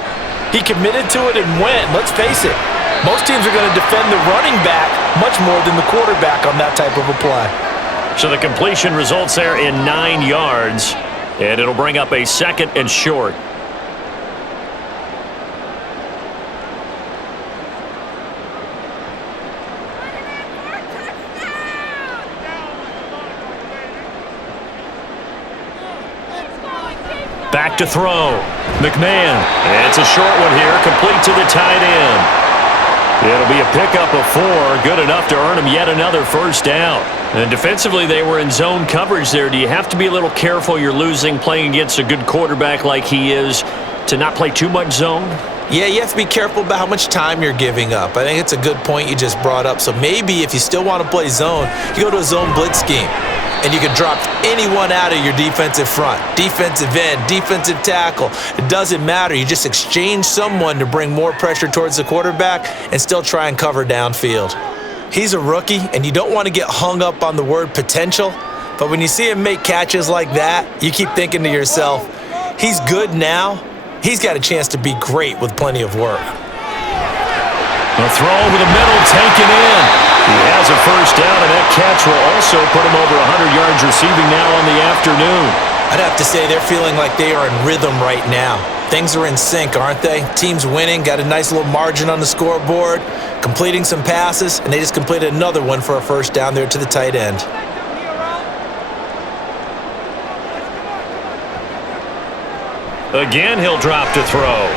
he committed to it and went. Let's face it, most teams are going to defend the running back much more than the quarterback on that type of a play. So the completion results there in 9 yards, and it'll bring up a 2nd and short. Back to throw. McMahon. And it's a short one here, complete to the tight end. It'll be a pickup of 4, good enough to earn him yet another first down. And defensively, they were in zone coverage there. Do you have to be a little careful you're losing playing against a good quarterback like he is to not play too much zone? Yeah, you have to be careful about how much time you're giving up. I think it's a good point you just brought up. So maybe if you still want to play zone, you go to a zone blitz scheme. And you can drop anyone out of your defensive front, defensive end, defensive tackle. It doesn't matter. You just exchange someone to bring more pressure towards the quarterback and still try and cover downfield. He's a rookie, and you don't want to get hung up on the word potential. But when you see him make catches like that, you keep thinking to yourself, he's good now. He's got a chance to be great with plenty of work. A throw over the middle, taken in. He has a first down, and that catch will also put him over 100 yards receiving now on the afternoon. I'd have to say they're feeling like they are in rhythm right now. Things are in sync, aren't they? Team's winning, got a nice little margin on the scoreboard, completing some passes, and they just completed another one for a first down there to the tight end. Again, he'll drop to throw.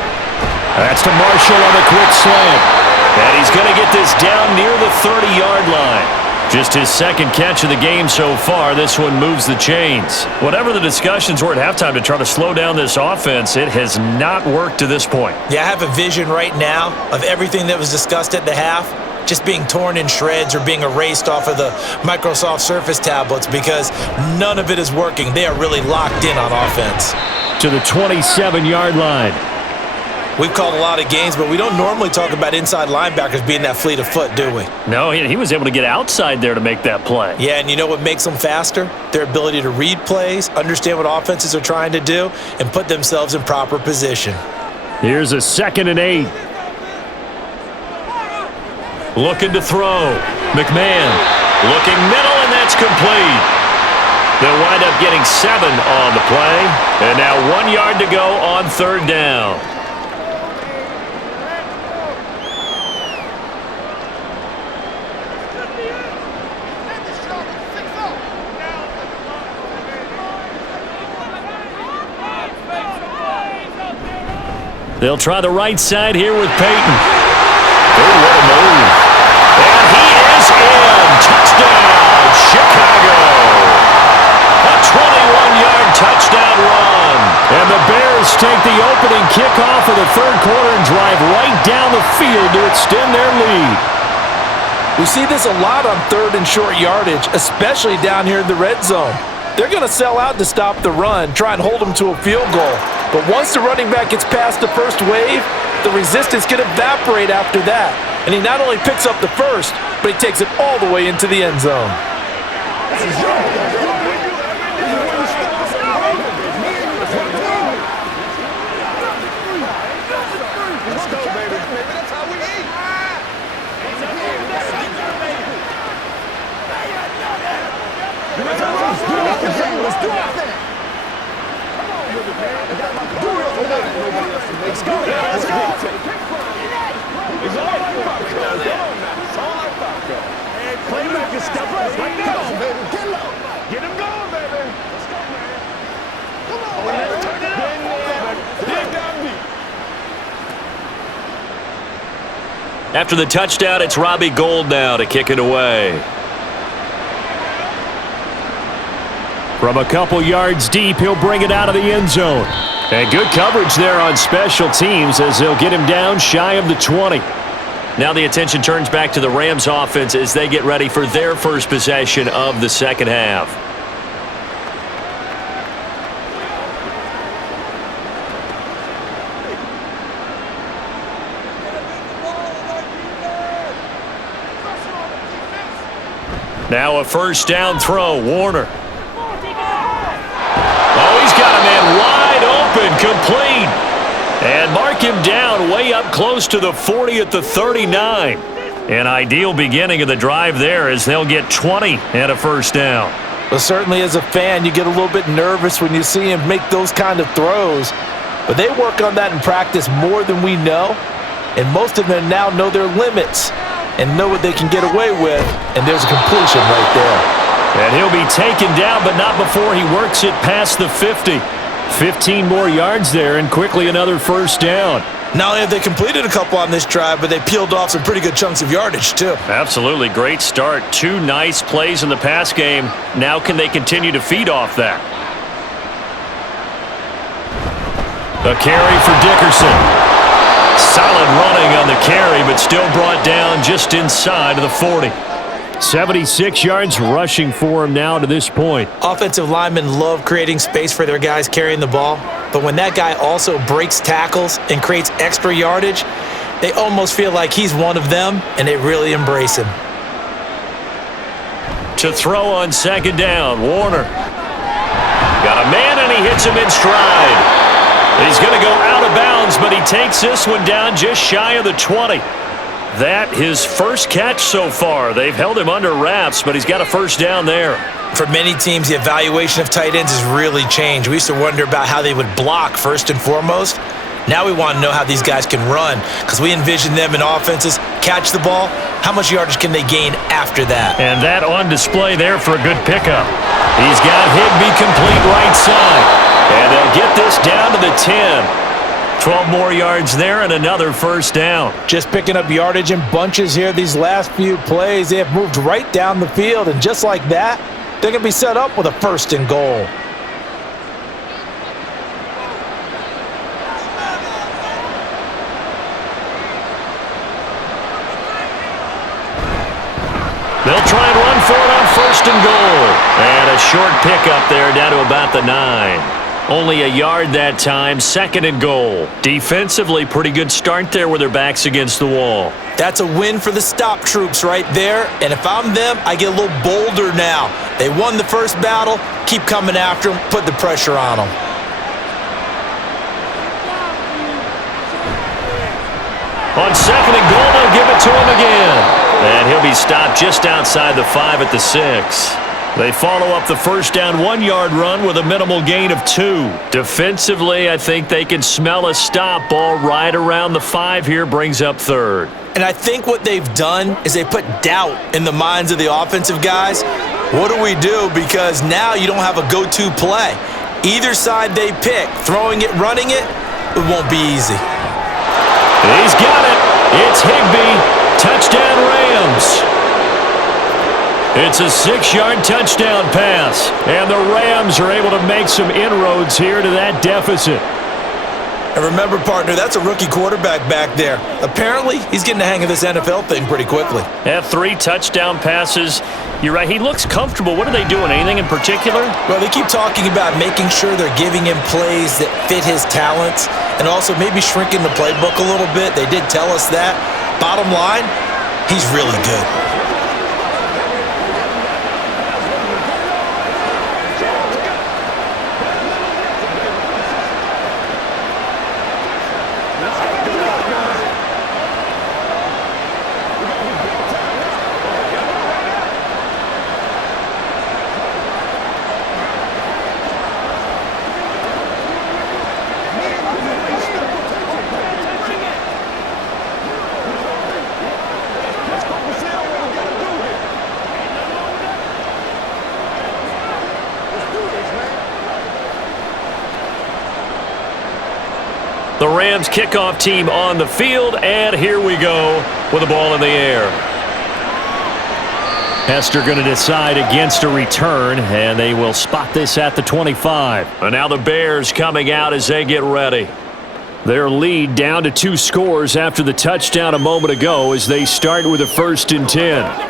That's to Marshall on a quick slant. And he's going to get this down near the 30-yard line. Just his second catch of the game so far. This one moves the chains. Whatever the discussions were at halftime to try to slow down this offense, it has not worked to this point. Yeah, I have a vision right now of everything that was discussed at the half just being torn in shreds or being erased off of the Microsoft Surface tablets because none of it is working. They are really locked in on offense. To the 27-yard line. We've called a lot of games, but we don't normally talk about inside linebackers being that fleet of foot, do we? No, he was able to get outside there to make that play. Yeah, and you know what makes them faster? Their ability to read plays, understand what offenses are trying to do, and put themselves in proper position. Here's a 2nd and 8. Looking to throw. McMahon looking middle, and that's complete. They'll wind up getting 7 on the play. And now 1 yard to go on 3rd down. They'll try the right side here with Peyton. Oh, what a move. And he is in. Touchdown, Chicago. A 21-yard touchdown run. And the Bears take the opening kickoff of the 3rd quarter and drive right down the field to extend their lead. We see this a lot on 3rd and short yardage, especially down here in the red zone. They're going to sell out to stop the run, try and hold them to a field goal. But once the running back gets past the first wave, the resistance can evaporate after that. And he not only picks up the first, but he takes it all the way into the end zone. Let's do it then. Come on with it, man. Let's go. Let's go. It's all like popcorn. Come on now. It's all like popcorn. And playmaker step up right now. Come on, baby. Get low. Get him going, baby. Let's go, man. Come on, baby. Turn it up. Dig down deep. After the touchdown, it's Robbie Gould now to kick it away. From a couple yards deep, he'll bring it out of the end zone. And good coverage there on special teams as they'll get him down shy of the 20. Now the attention turns back to the Rams offense as they get ready for their first possession of the second half. Now a first down throw, Warner. Oh, he's got a man wide open, complete. And mark him down way up close to the 40 at the 39. An ideal beginning of the drive there as they'll get 20 and a first down. Well, certainly as a fan, you get a little bit nervous when you see him make those kind of throws. But they work on that in practice more than we know. And most of them now know their limits and know what they can get away with. And there's a completion right there. And he'll be taken down, but not before he works it past the 50. 15 more yards there, and quickly another first down. Not only have they completed a couple on this drive, but they peeled off some pretty good chunks of yardage, too. Absolutely. Great start. 2 nice plays in the pass game. Now can they continue to feed off that? A carry for Dickerson. Solid running on the carry, but still brought down just inside of the 40. 76 yards rushing for him now to this point. Offensive linemen love creating space for their guys carrying the ball, but when that guy also breaks tackles and creates extra yardage, they almost feel like he's one of them, and they really embrace him. To throw on second down, Warner. Got a man, and he hits him in stride. He's going to go out of bounds, but he takes this one down just shy of the 20. That his first catch so far. They've held him under wraps, but he's got a first down there. For many teams, the evaluation of tight ends has really changed. We used to wonder about how they would block first and foremost. Now we want to know how these guys can run, because we envision them in offenses catch the ball. How much yardage can they gain after that? And that on display there for a good pickup. He's got Higbee complete right side. And they'll get this down to the 10. 12 more yards there and another first down. Just picking up yardage in bunches here these last few plays. They have moved right down the field, and just like that, they're going to be set up with a first and goal. They'll try and run for it on first and goal. And a short pickup there down to about the 9. Only a yard that time, second and goal. Defensively, pretty good start there with their backs against the wall. That's a win for the stop troops right there. And if I'm them, I get a little bolder now. They won the first battle. Keep coming after them. Put the pressure on them. On second and goal, they'll give it to him again. And he'll be stopped just outside the 5 at the 6. They follow up the first down 1-yard run with a minimal gain of 2. Defensively, I think they can smell a stop. Ball right around the 5 here, brings up third. And I think what they've done is they put doubt in the minds of the offensive guys. What do we do? Because now you don't have a go-to play. Either side they pick, throwing it, running it, it won't be easy. He's got it. It's Higbee. Touchdown Rams. It's a 6-yard touchdown pass, and the Rams are able to make some inroads here to that deficit. And remember, partner, that's a rookie quarterback back there. Apparently, he's getting the hang of this NFL thing pretty quickly. Have 3 touchdown passes. You're right, he looks comfortable. What are they doing, anything in particular? Well, they keep talking about making sure they're giving him plays that fit his talents and also maybe shrinking the playbook a little bit. They did tell us that. Bottom line, he's really good. The Rams kickoff team on the field, and here we go with the ball in the air. Hester going to decide against a return, and they will spot this at the 25. And now the Bears coming out as they get ready. Their lead down to 2 scores after the touchdown a moment ago as they start with a 1st and 10.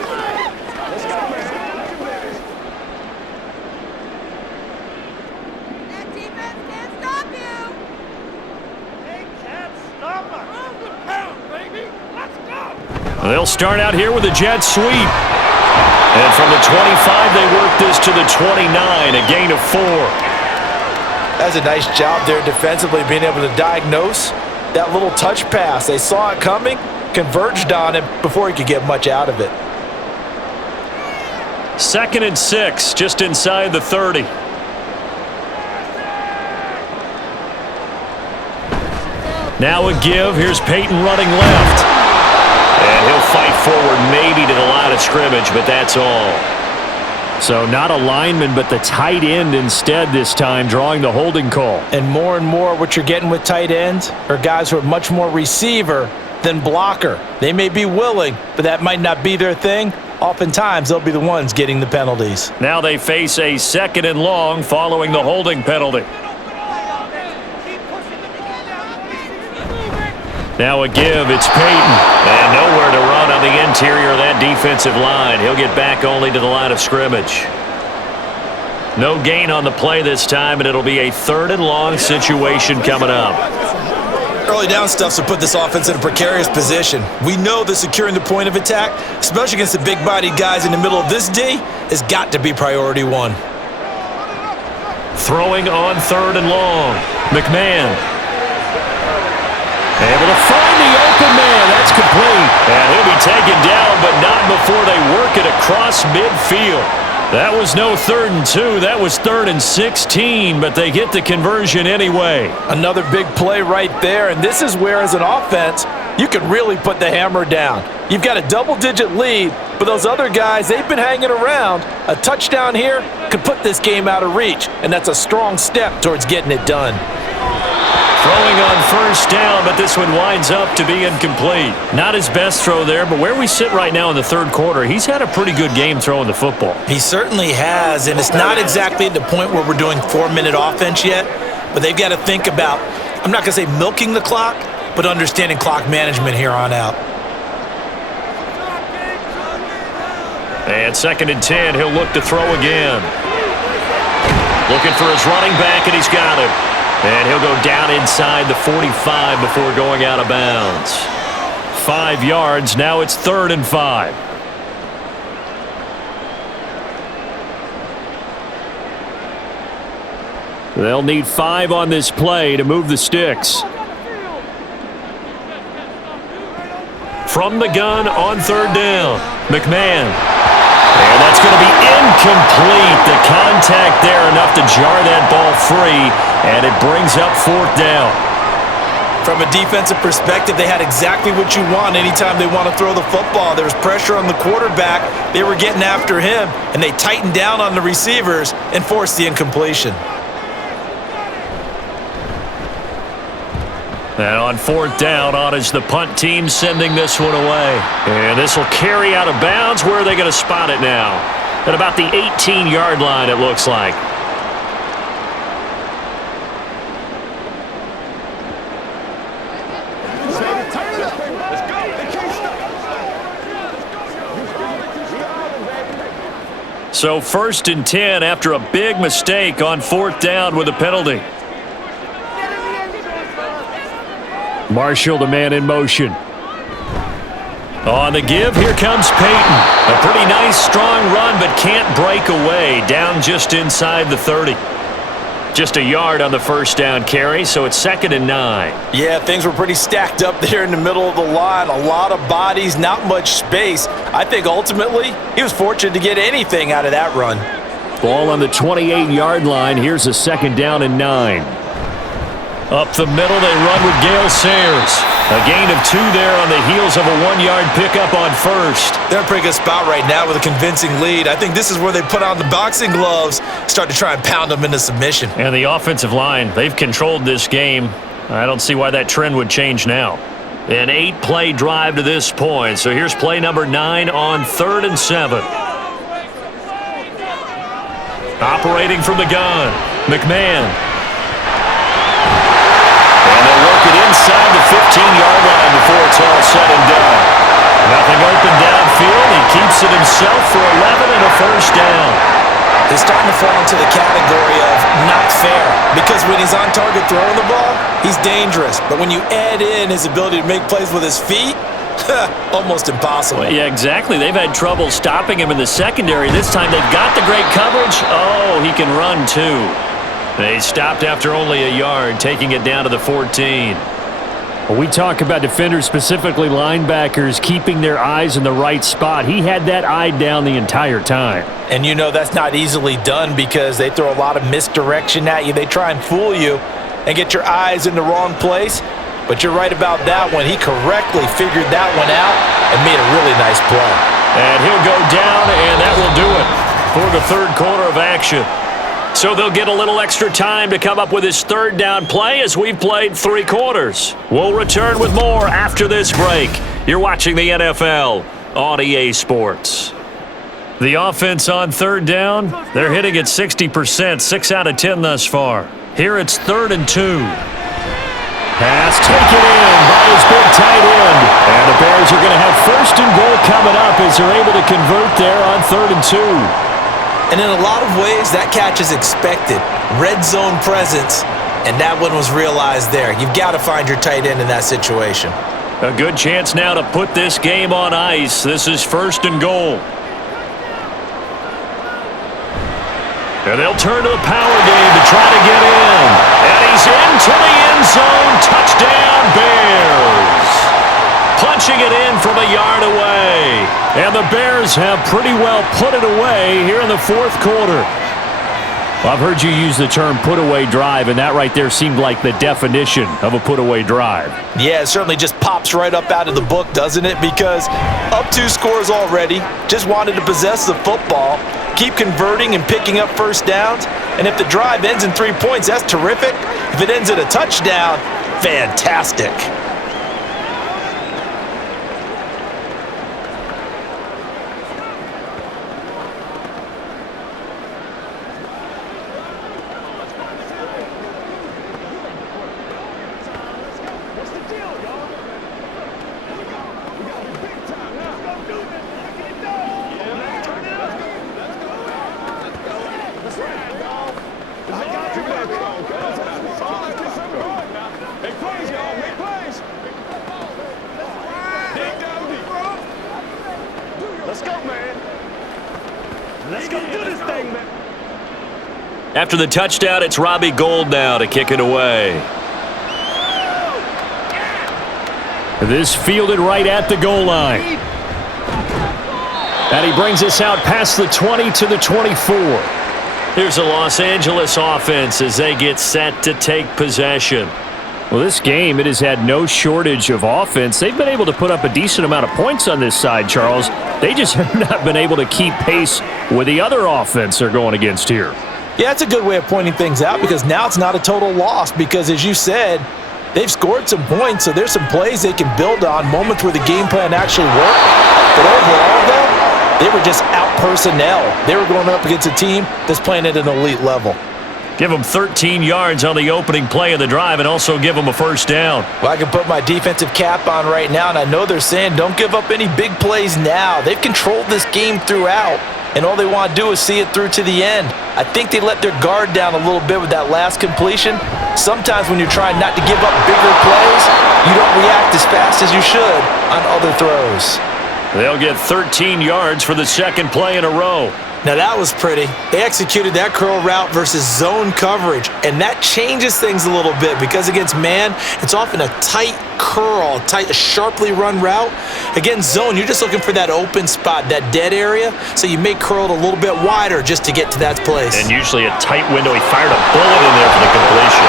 They'll start out here with a jet sweep. And from the 25, they work this to the 29, a gain of 4. That's a nice job there defensively, being able to diagnose that little touch pass. They saw it coming, converged on it before he could get much out of it. 2nd and 6, just inside the 30. Now a give. Here's Peyton running left. And he'll fight forward maybe to the line of scrimmage, but that's all. So not a lineman, but the tight end instead this time, drawing the holding call. And more what you're getting with tight ends are guys who are much more receiver than blocker. They may be willing, but that might not be their thing. Oftentimes, they'll be the ones getting the penalties. Now they face a 2nd and long following the holding penalty. Now a give. It's Peyton. And nowhere to run on the interior of that defensive line. He'll get back only to the line of scrimmage. No gain on the play this time, and it'll be a 3rd and long situation coming up. Early down stuff to put this offense in a precarious position. We know that securing the point of attack, especially against the big-bodied guys in the middle of this D, has got to be priority 1. Throwing on 3rd and long. McMahon. Able to find the open man. That's complete. And he'll be taken down, but not before they work it across midfield. That was no 3rd and 2. That was 3rd and 16, but they get the conversion anyway. Another big play right there, and this is where, as an offense, you can really put the hammer down. You've got a double-digit lead, but those other guys, they've been hanging around. A touchdown here could put this game out of reach, and that's a strong step towards getting it done. Throwing on 1st down, but this one winds up to be incomplete. Not his best throw there, but where we sit right now in the 3rd quarter, he's had a pretty good game throwing the football. He certainly has, and it's not exactly at the point where we're doing 4-minute offense yet, but they've got to think about, I'm not going to say milking the clock, but understanding clock management here on out. And 2nd and 10, he'll look to throw again. Looking for his running back, and he's got it. And he'll go down inside the 45 before going out of bounds. 5 yards. Now it's 3rd and 5. They'll need 5 on this play to move the sticks. From the gun on 3rd down. McMahon. And that's going to be incomplete. The contact there enough to jar that ball free, and it brings up 4th down. From a defensive perspective, they had exactly what you want anytime they want to throw the football. There was pressure on the quarterback. They were getting after him, and they tightened down on the receivers and forced the incompletion. And on 4th down, on is the punt team sending this one away. And this will carry out of bounds. Where are they going to spot it now? At about the 18-yard line, it looks like. So 1st and 10 after a big mistake on 4th down with a penalty. Marshall, the man in motion. On the give, here comes Peyton. A pretty nice, strong run, but can't break away. Down just inside the 30. Just a yard on the 1st down carry, so it's 2nd and 9. Yeah, things were pretty stacked up there in the middle of the line. A lot of bodies, not much space. I think ultimately he was fortunate to get anything out of that run. Ball on the 28-yard line. Here's a 2nd down and 9. Up the middle, they run with Gale Sayers. A gain of 2 there on the heels of a 1-yard pickup on 1st. They're in a pretty good spot right now with a convincing lead. I think this is where they put on the boxing gloves, start to try and pound them into submission. And the offensive line, they've controlled this game. I don't see why that trend would change now. An 8-play drive to this point. So here's play number 9 on 3rd and 7. Operating from the gun, McMahon. Inside the 15-yard line before it's all said and done. Nothing open downfield. He keeps it himself for 11 and a 1st down. He's starting to fall into the category of not fair, because when he's on target throwing the ball, he's dangerous. But when you add in his ability to make plays with his feet, almost impossible. Well, yeah, exactly. They've had trouble stopping him in the secondary. This time they've got the great coverage. Oh, he can run too. They stopped after only a yard, taking it down to the 14. Well, we talk about defenders, specifically linebackers, keeping their eyes in the right spot. He had that eye down the entire time. And you know that's not easily done because they throw a lot of misdirection at you. They try and fool you and get your eyes in the wrong place. But you're right about that one. He correctly figured that one out and made a really nice play. And he'll go down, and that will do it for the 3rd quarter of action. So they'll get a little extra time to come up with his 3rd down play as we've played 3 quarters. We'll return with more after this break. You're watching the NFL on EA Sports. The offense on 3rd down, they're hitting at 60%, 6 out of 10 thus far. Here it's 3rd and 2. Pass taken in by his big tight end. And the Bears are going to have 1st and goal coming up as they're able to convert there on 3rd and 2. And in a lot of ways, that catch is expected. Red zone presence, and that one was realized there. You've got to find your tight end in that situation. A good chance now to put this game on ice. This is 1st and goal. And they'll turn to the power game to try to get in. And he's into the end zone. Touchdown, Bears. Punching it in from a yard away. And the Bears have pretty well put it away here in the 4th quarter. Well, I've heard you use the term put-away drive, and that right there seemed like the definition of a put-away drive. Yeah, it certainly just pops right up out of the book, doesn't it? Because up 2 scores already, just wanted to possess the football, keep converting and picking up 1st downs. And if the drive ends in 3 points, that's terrific. If it ends in a touchdown, fantastic. After the touchdown, it's Robbie Gould now to kick it away. This fielded right at the goal line. And he brings us out past the 20 to the 24. Here's the Los Angeles offense as they get set to take possession. Well, this game, it has had no shortage of offense. They've been able to put up a decent amount of points on this side, Charles. They just have not been able to keep pace with the other offense they're going against here. Yeah, it's a good way of pointing things out because now it's not a total loss because, as you said, they've scored some points, so there's some plays they can build on, moments where the game plan actually worked. But overall, though, they were just out personnel. They were going up against a team that's playing at an elite level. Give them 13 yards on the opening play of the drive and also give them a 1st down. Well, I can put my defensive cap on right now, and I know they're saying don't give up any big plays now. They've controlled this game throughout, and all they want to do is see it through to the end. I think they let their guard down a little bit with that last completion. Sometimes when you're trying not to give up bigger plays, you don't react as fast as you should on other throws. They'll get 13 yards for the 2nd play in a row. Now that was pretty. They executed that curl route versus zone coverage, and that changes things a little bit because against man, it's often a tight curl, a sharply run route. Against zone, you're just looking for that open spot, that dead area, so you may curl it a little bit wider just to get to that place. And usually a tight window. He fired a bullet in there for the completion.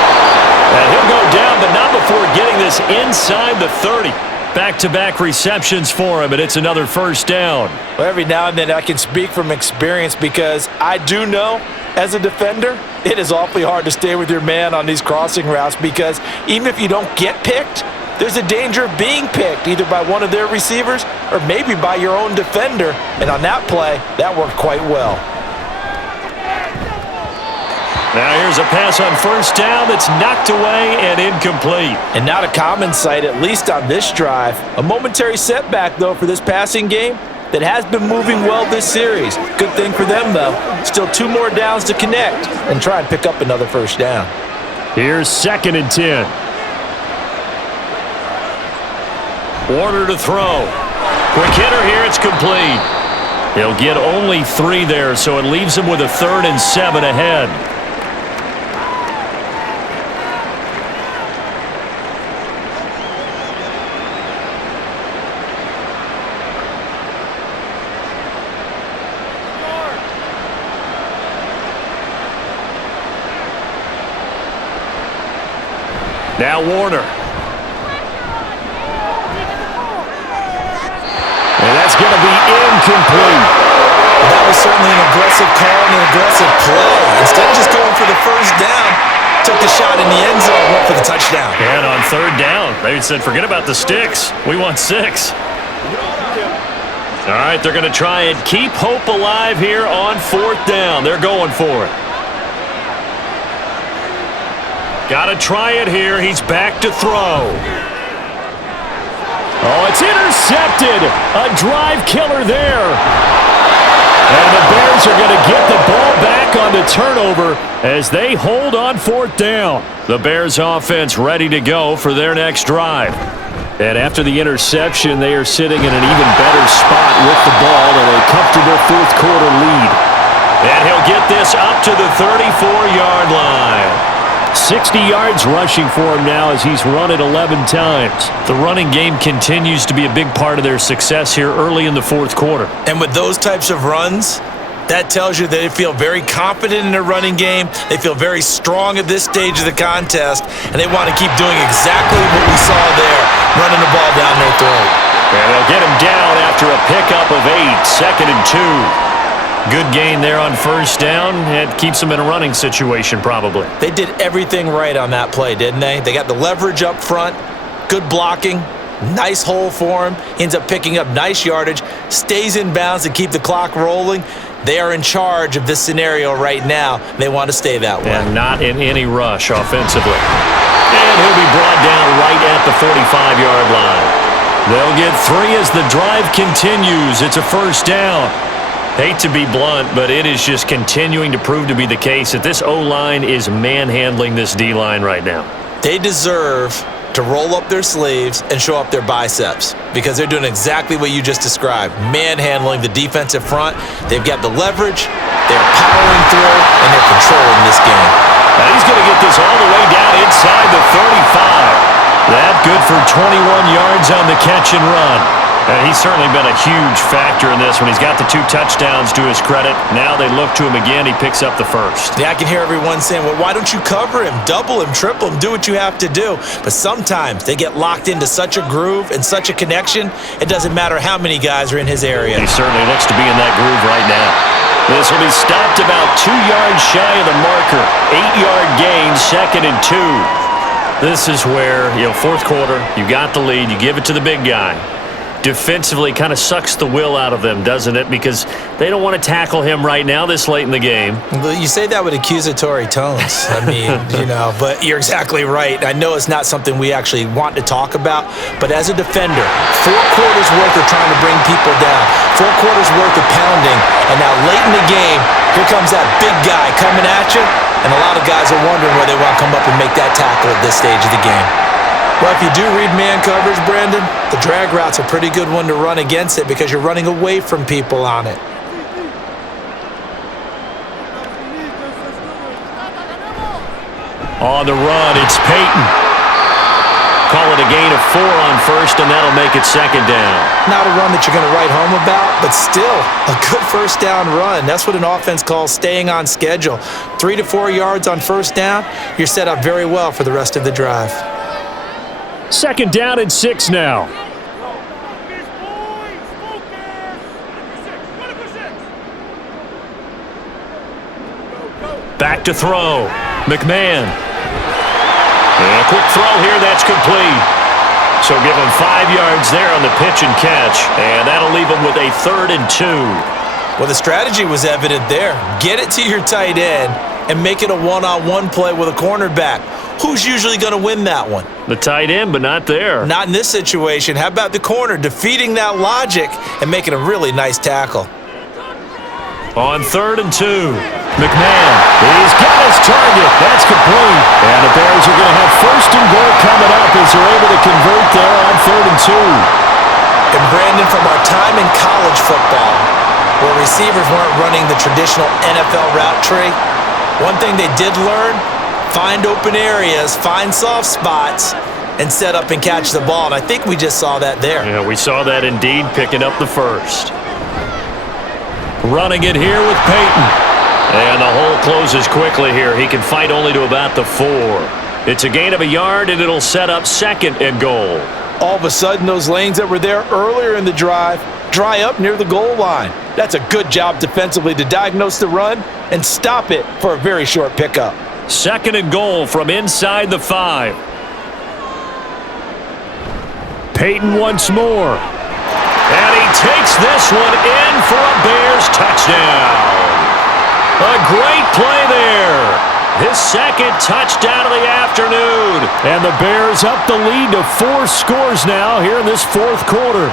And he'll go down, but not before getting this inside the 30. Back-to-back receptions for him, and it's another 1st down. Well, every now and then I can speak from experience because I do know, as a defender, it is awfully hard to stay with your man on these crossing routes because even if you don't get picked, there's a danger of being picked either by one of their receivers or maybe by your own defender. And on that play, that worked quite well. Now here's a pass on 1st down that's knocked away and incomplete. And not a common sight, at least on this drive. A momentary setback, though, for this passing game that has been moving well this series. Good thing for them, though. Still 2 more downs to connect and try and pick up another 1st down. Here's 2nd and 10. Warner to throw. Quick hitter here, it's complete. He'll get only 3 there, so it leaves him with a 3rd and 7 ahead. Now Warner. And that's going to be incomplete. That was certainly an aggressive call and an aggressive play. Instead of just going for the 1st down, took the shot in the end zone, went for the touchdown. And on 3rd down, they said, forget about the sticks. We want 6. All right, they're going to try and keep hope alive here on 4th down. They're going for it. Got to try it here. He's back to throw. Oh, it's intercepted. A drive killer there. And the Bears are going to get the ball back on the turnover as they hold on fourth down. The Bears offense ready to go for their next drive. And after the interception, they are sitting in an even better spot with the ball and a comfortable fourth quarter lead. And he'll get this up to the 34-yard line. 60 yards rushing for him now as he's run it 11 times. The running game continues to be a big part of their success here early in the fourth quarter. And with those types of runs, that tells you that they feel very confident in their running game. They feel very strong at this stage of the contest, and they want to keep doing exactly what we saw there, running the ball down their throat. And they'll get him down after a pickup of 8, 2nd and 2. Good gain there on first down. It keeps them in a running situation probably. They did everything right on that play, didn't they? They got the leverage up front, good blocking, nice hole for him. He ends up picking up nice yardage, stays in bounds to keep the clock rolling. They are in charge of this scenario right now. They want to stay that way. And not in any rush offensively. And he'll be brought down right at the 45-yard line. They'll get 3 as the drive continues. It's a first down. Hate to be blunt, but it is just continuing to prove to be the case that this O-line is manhandling this D-line right now. They deserve to roll up their sleeves and show up their biceps because they're doing exactly what you just described, manhandling the defensive front. They've got the leverage, they're powering through, and they're controlling this game. Now he's going to get this all the way down inside the 35. That good for 21 yards on the catch and run. He's certainly been a huge factor in this one. He's got the 2 touchdowns to his credit. Now they look to him again. He picks up the first. Yeah, I can hear everyone saying, well, why don't you cover him, double him, triple him, do what you have to do. But sometimes they get locked into such a groove and such a connection, it doesn't matter how many guys are in his area. He certainly looks to be in that groove right now. This will be stopped about 2 yards shy of the marker. 8-yard gain, 2nd and 2. This is where, fourth quarter, you got the lead, you give it to the big guy. Defensively kind of sucks the will out of them, doesn't it? Because they don't want to tackle him right now this late in the game. Well, you say that with accusatory tones. I mean, but you're exactly right. I know it's not something we actually want to talk about, but as a defender, 4 quarters worth of trying to bring people down, 4 quarters worth of pounding, and now late in the game, here comes that big guy coming at you, and a lot of guys are wondering where they want to come up and make that tackle at this stage of the game. Well, if you do read man coverage, Brandon, the drag route's a pretty good one to run against it because you're running away from people on it. On the run, it's Peyton. Call it a gain of 4 on first, and that'll make it 2nd down. Not a run that you're going to write home about, but still a good first down run. That's what an offense calls staying on schedule. 3 to 4 yards on first down, you're set up very well for the rest of the drive. 2nd down and 6 now. Back to throw. McMahon. And a quick throw here, that's complete. So give him 5 yards there on the pitch and catch, and that'll leave him with a 3rd and 2. Well, the strategy was evident there. Get it to your tight end and make it a one-on-one play with a cornerback. Who's usually going to win that one? The tight end, but not there. Not in this situation. How about the corner defeating that logic and making a really nice tackle? On 3rd and 2, McMahon, he's got his target. That's complete. And the Bears are going to have 1st and goal coming up as they're able to convert there on 3rd and 2. And Brandon, from our time in college football, where receivers weren't running the traditional NFL route tree, one thing they did learn, find open areas, find soft spots, and set up and catch the ball. And I think we just saw that there. Yeah, we saw that indeed, picking up the 1st. Running it here with Peyton. And the hole closes quickly here. He can fight only to about the 4. It's a gain of a yard, and it'll set up 2nd and goal. All of a sudden, those lanes that were there earlier in the drive dry up near the goal line. That's a good job defensively to diagnose the run and stop it for a very short pickup. 2nd and goal from inside the 5. Peyton once more. And he takes this one in for a Bears touchdown. A great play there. His second touchdown of the afternoon. And the Bears up the lead to 4 scores now here in this fourth quarter.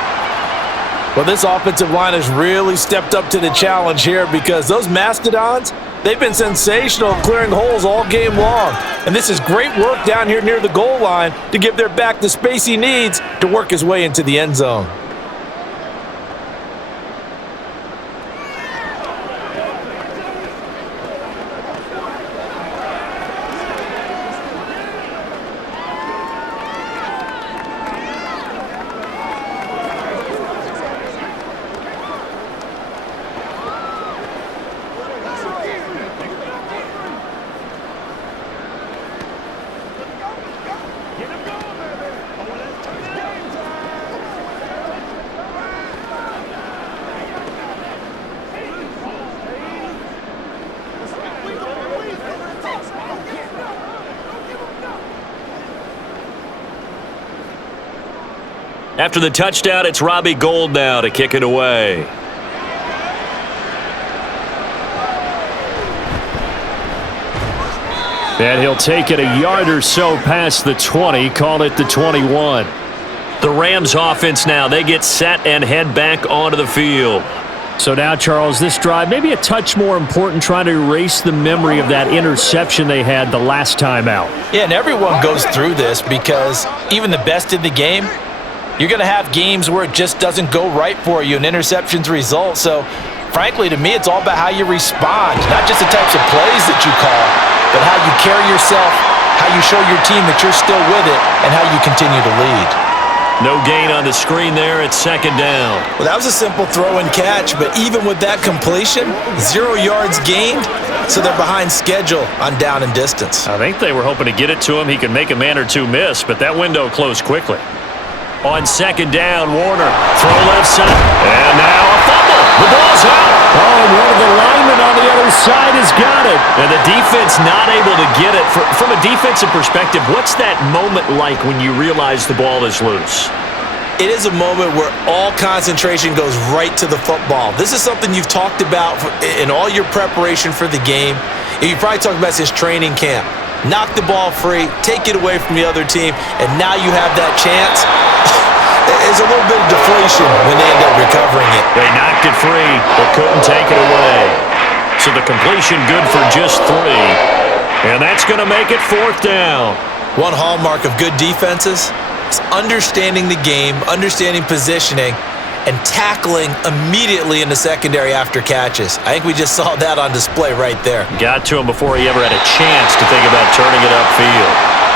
Well, this offensive line has really stepped up to the challenge here because those Mastodons, they've been sensational clearing holes all game long. And this is great work down here near the goal line to give their back the space he needs to work his way into the end zone. After the touchdown, it's Robbie Gould now to kick it away. And he'll take it a yard or so past the 20, call it the 21. The Rams offense now, they get set and head back onto the field. So now, Charles, this drive maybe a touch more important, trying to erase the memory of that interception they had the last time out. Yeah, and everyone goes through this because even the best in the game, you're going to have games where it just doesn't go right for you and interceptions result. So, frankly, to me, it's all about how you respond, not just the types of plays that you call, but how you carry yourself, how you show your team that you're still with it, and how you continue to lead. No gain on the screen there. It's second down. Well, that was a simple throw and catch, but even with that completion, 0 yards gained, so they're behind schedule on down and distance. I think they were hoping to get it to him. He could make a man or two miss, but that window closed quickly. On second down, Warner, throw left side, and now a fumble. The ball's out. Oh, and one of the linemen on the other side has got it. And the defense not able to get it. From a defensive perspective, what's that moment like when you realize the ball is loose? It is a moment where all concentration goes right to the football. This is something you've talked about in all your preparation for the game. And you probably talked about since training camp. Knock the ball free, take it away from the other team, and now you have that chance. There's a little bit of deflation when they end up recovering it. They knocked it free, but couldn't take it away. So the completion good for just 3. And that's going to make it fourth down. One hallmark of good defenses is understanding the game, understanding positioning, and tackling immediately in the secondary after catches. I think we just saw that on display right there. Got to him before he ever had a chance to think about turning it upfield.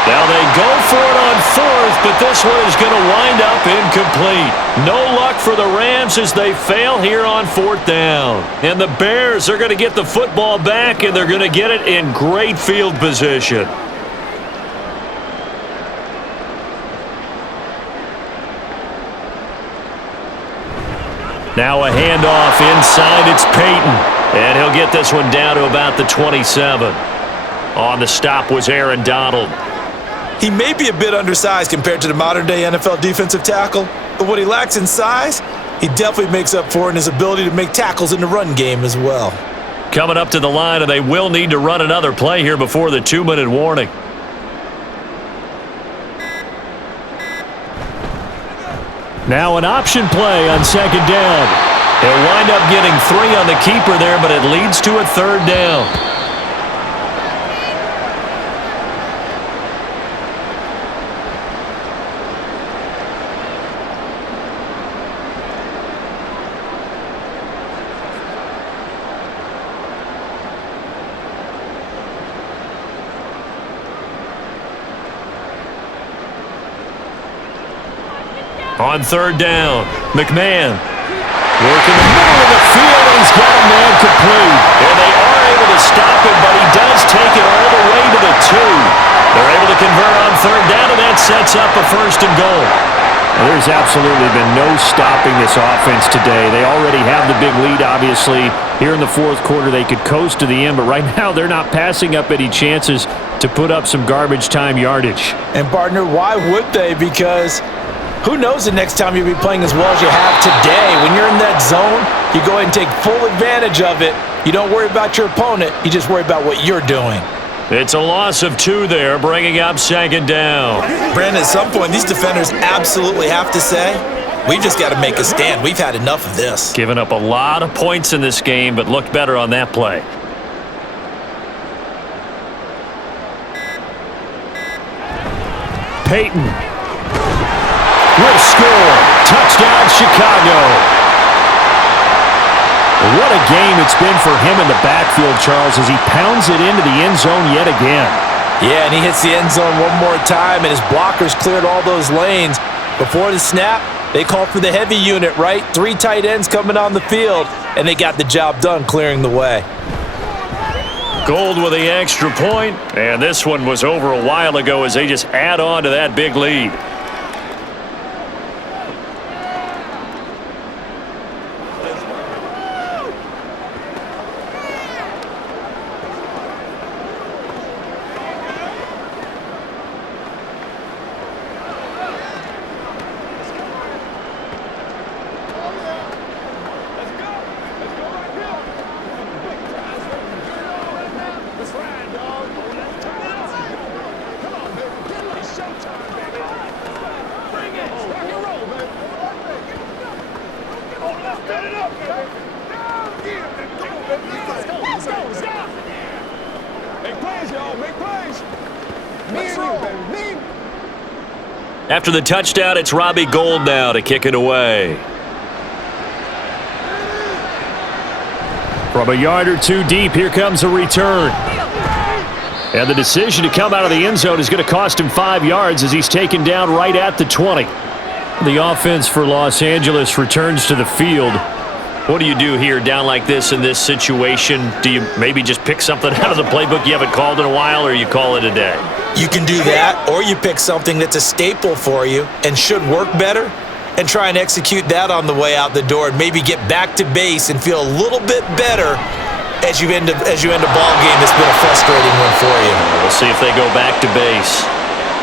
Now they go for it on fourth, but this one is going to wind up incomplete. No luck for the Rams as they fail here on fourth down. And the Bears are going to get the football back, and they're going to get it in great field position. Now a handoff inside. It's Peyton. And he'll get this one down to about the 27. On the stop was Aaron Donald. He may be a bit undersized compared to the modern-day NFL defensive tackle, but what he lacks in size, he definitely makes up for in his ability to make tackles in the run game as well. Coming up to the line, and they will need to run another play here before the 2-minute warning. Now an option play on second down. He'll wind up getting 3 on the keeper there, but it leads to a third down. On third down, McMahon working the middle of the field, and he's got a man complete. And they are able to stop him, but he does take it all the way to the 2. They're able to convert on third down, and that sets up a first and goal. Well, there's absolutely been no stopping this offense today. They already have the big lead, obviously. Here in the fourth quarter, they could coast to the end, but right now they're not passing up any chances to put up some garbage time yardage. And, partner, why would they? Because who knows the next time you'll be playing as well as you have today. When you're in that zone, you go ahead and take full advantage of it. You don't worry about your opponent. You just worry about what you're doing. It's a loss of 2 there, bringing up second down. Brandon, at some point, these defenders absolutely have to say, we've just got to make a stand. We've had enough of this. Giving up a lot of points in this game, but looked better on that play. Peyton will score. Touchdown, Chicago. What a game it's been for him in the backfield, Charles, as he pounds it into the end zone yet again. Yeah, and he hits the end zone one more time, and his blockers cleared all those lanes. Before the snap, they called for the heavy unit, right? 3 tight ends coming on the field, and they got the job done clearing the way. Gold with the extra point, and this one was over a while ago as they just add on to that big lead. After the touchdown, it's Robbie Gould now to kick it away. From a yard or 2 deep, here comes a return. And the decision to come out of the end zone is going to cost him 5 yards as he's taken down right at the 20. The offense for Los Angeles returns to the field. What do you do here down like this in this situation? Do you maybe just pick something out of the playbook you haven't called in a while, or you call it a day? You can do that, or you pick something that's a staple for you and should work better and try and execute that on the way out the door and maybe get back to base and feel a little bit better as you end a ball game that's been a frustrating one for you. We'll see if they go back to base.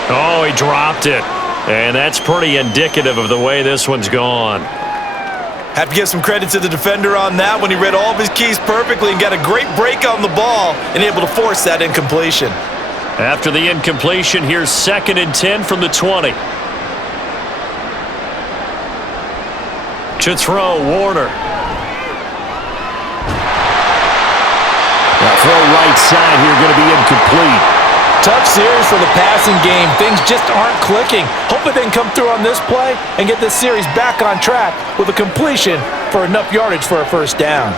Oh, he dropped it. And that's pretty indicative of the way this one's gone. Have to give some credit to the defender on that when he read all of his keys perfectly and got a great break on the ball and able to force that incompletion. After the incompletion, here's 2nd and 10 from the 20. To throw, Warner. Now throw right side here, going to be incomplete. Tough series for the passing game. Things just aren't clicking. Hoping they can come through on this play and get this series back on track with a completion for enough yardage for a first down.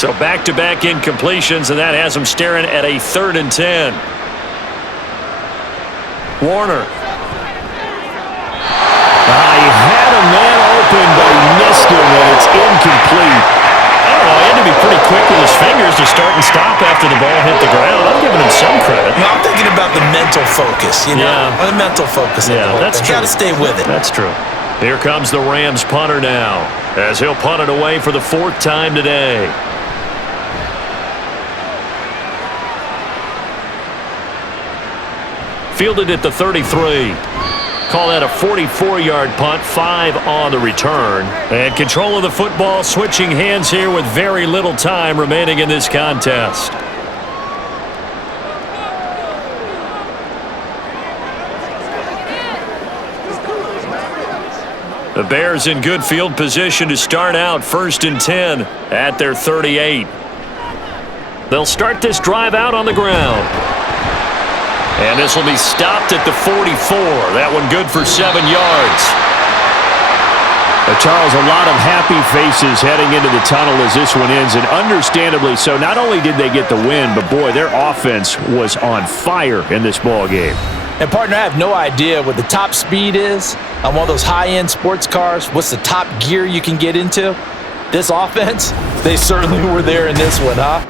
So back-to-back incompletions, and that has them staring at a 3rd and 10. Warner. He had a man open, but he missed him, and it's incomplete. I don't know, he had to be pretty quick with his fingers to start and stop after the ball hit the ground. I'm giving him some credit. No, I'm thinking about the mental focus, you know? Yeah. The mental focus. Yeah, that's true. Got to stay with it. That's true. Here comes the Rams punter now, as he'll punt it away for the 4th time today. Fielded at the 33. Call that a 44-yard punt, 5 on the return. And control of the football switching hands here with very little time remaining in this contest. The Bears in good field position to start out 1st and 10 at their 38. They'll start this drive out on the ground. And this will be stopped at the 44. That one good for 7 yards. Charles, a lot of happy faces heading into the tunnel as this one ends, and understandably so. Not only did they get the win, but boy, their offense was on fire in this ball game. And partner, I have no idea what the top speed is on one of those high-end sports cars. What's the top gear you can get into? This offense, they certainly were there in this one, huh?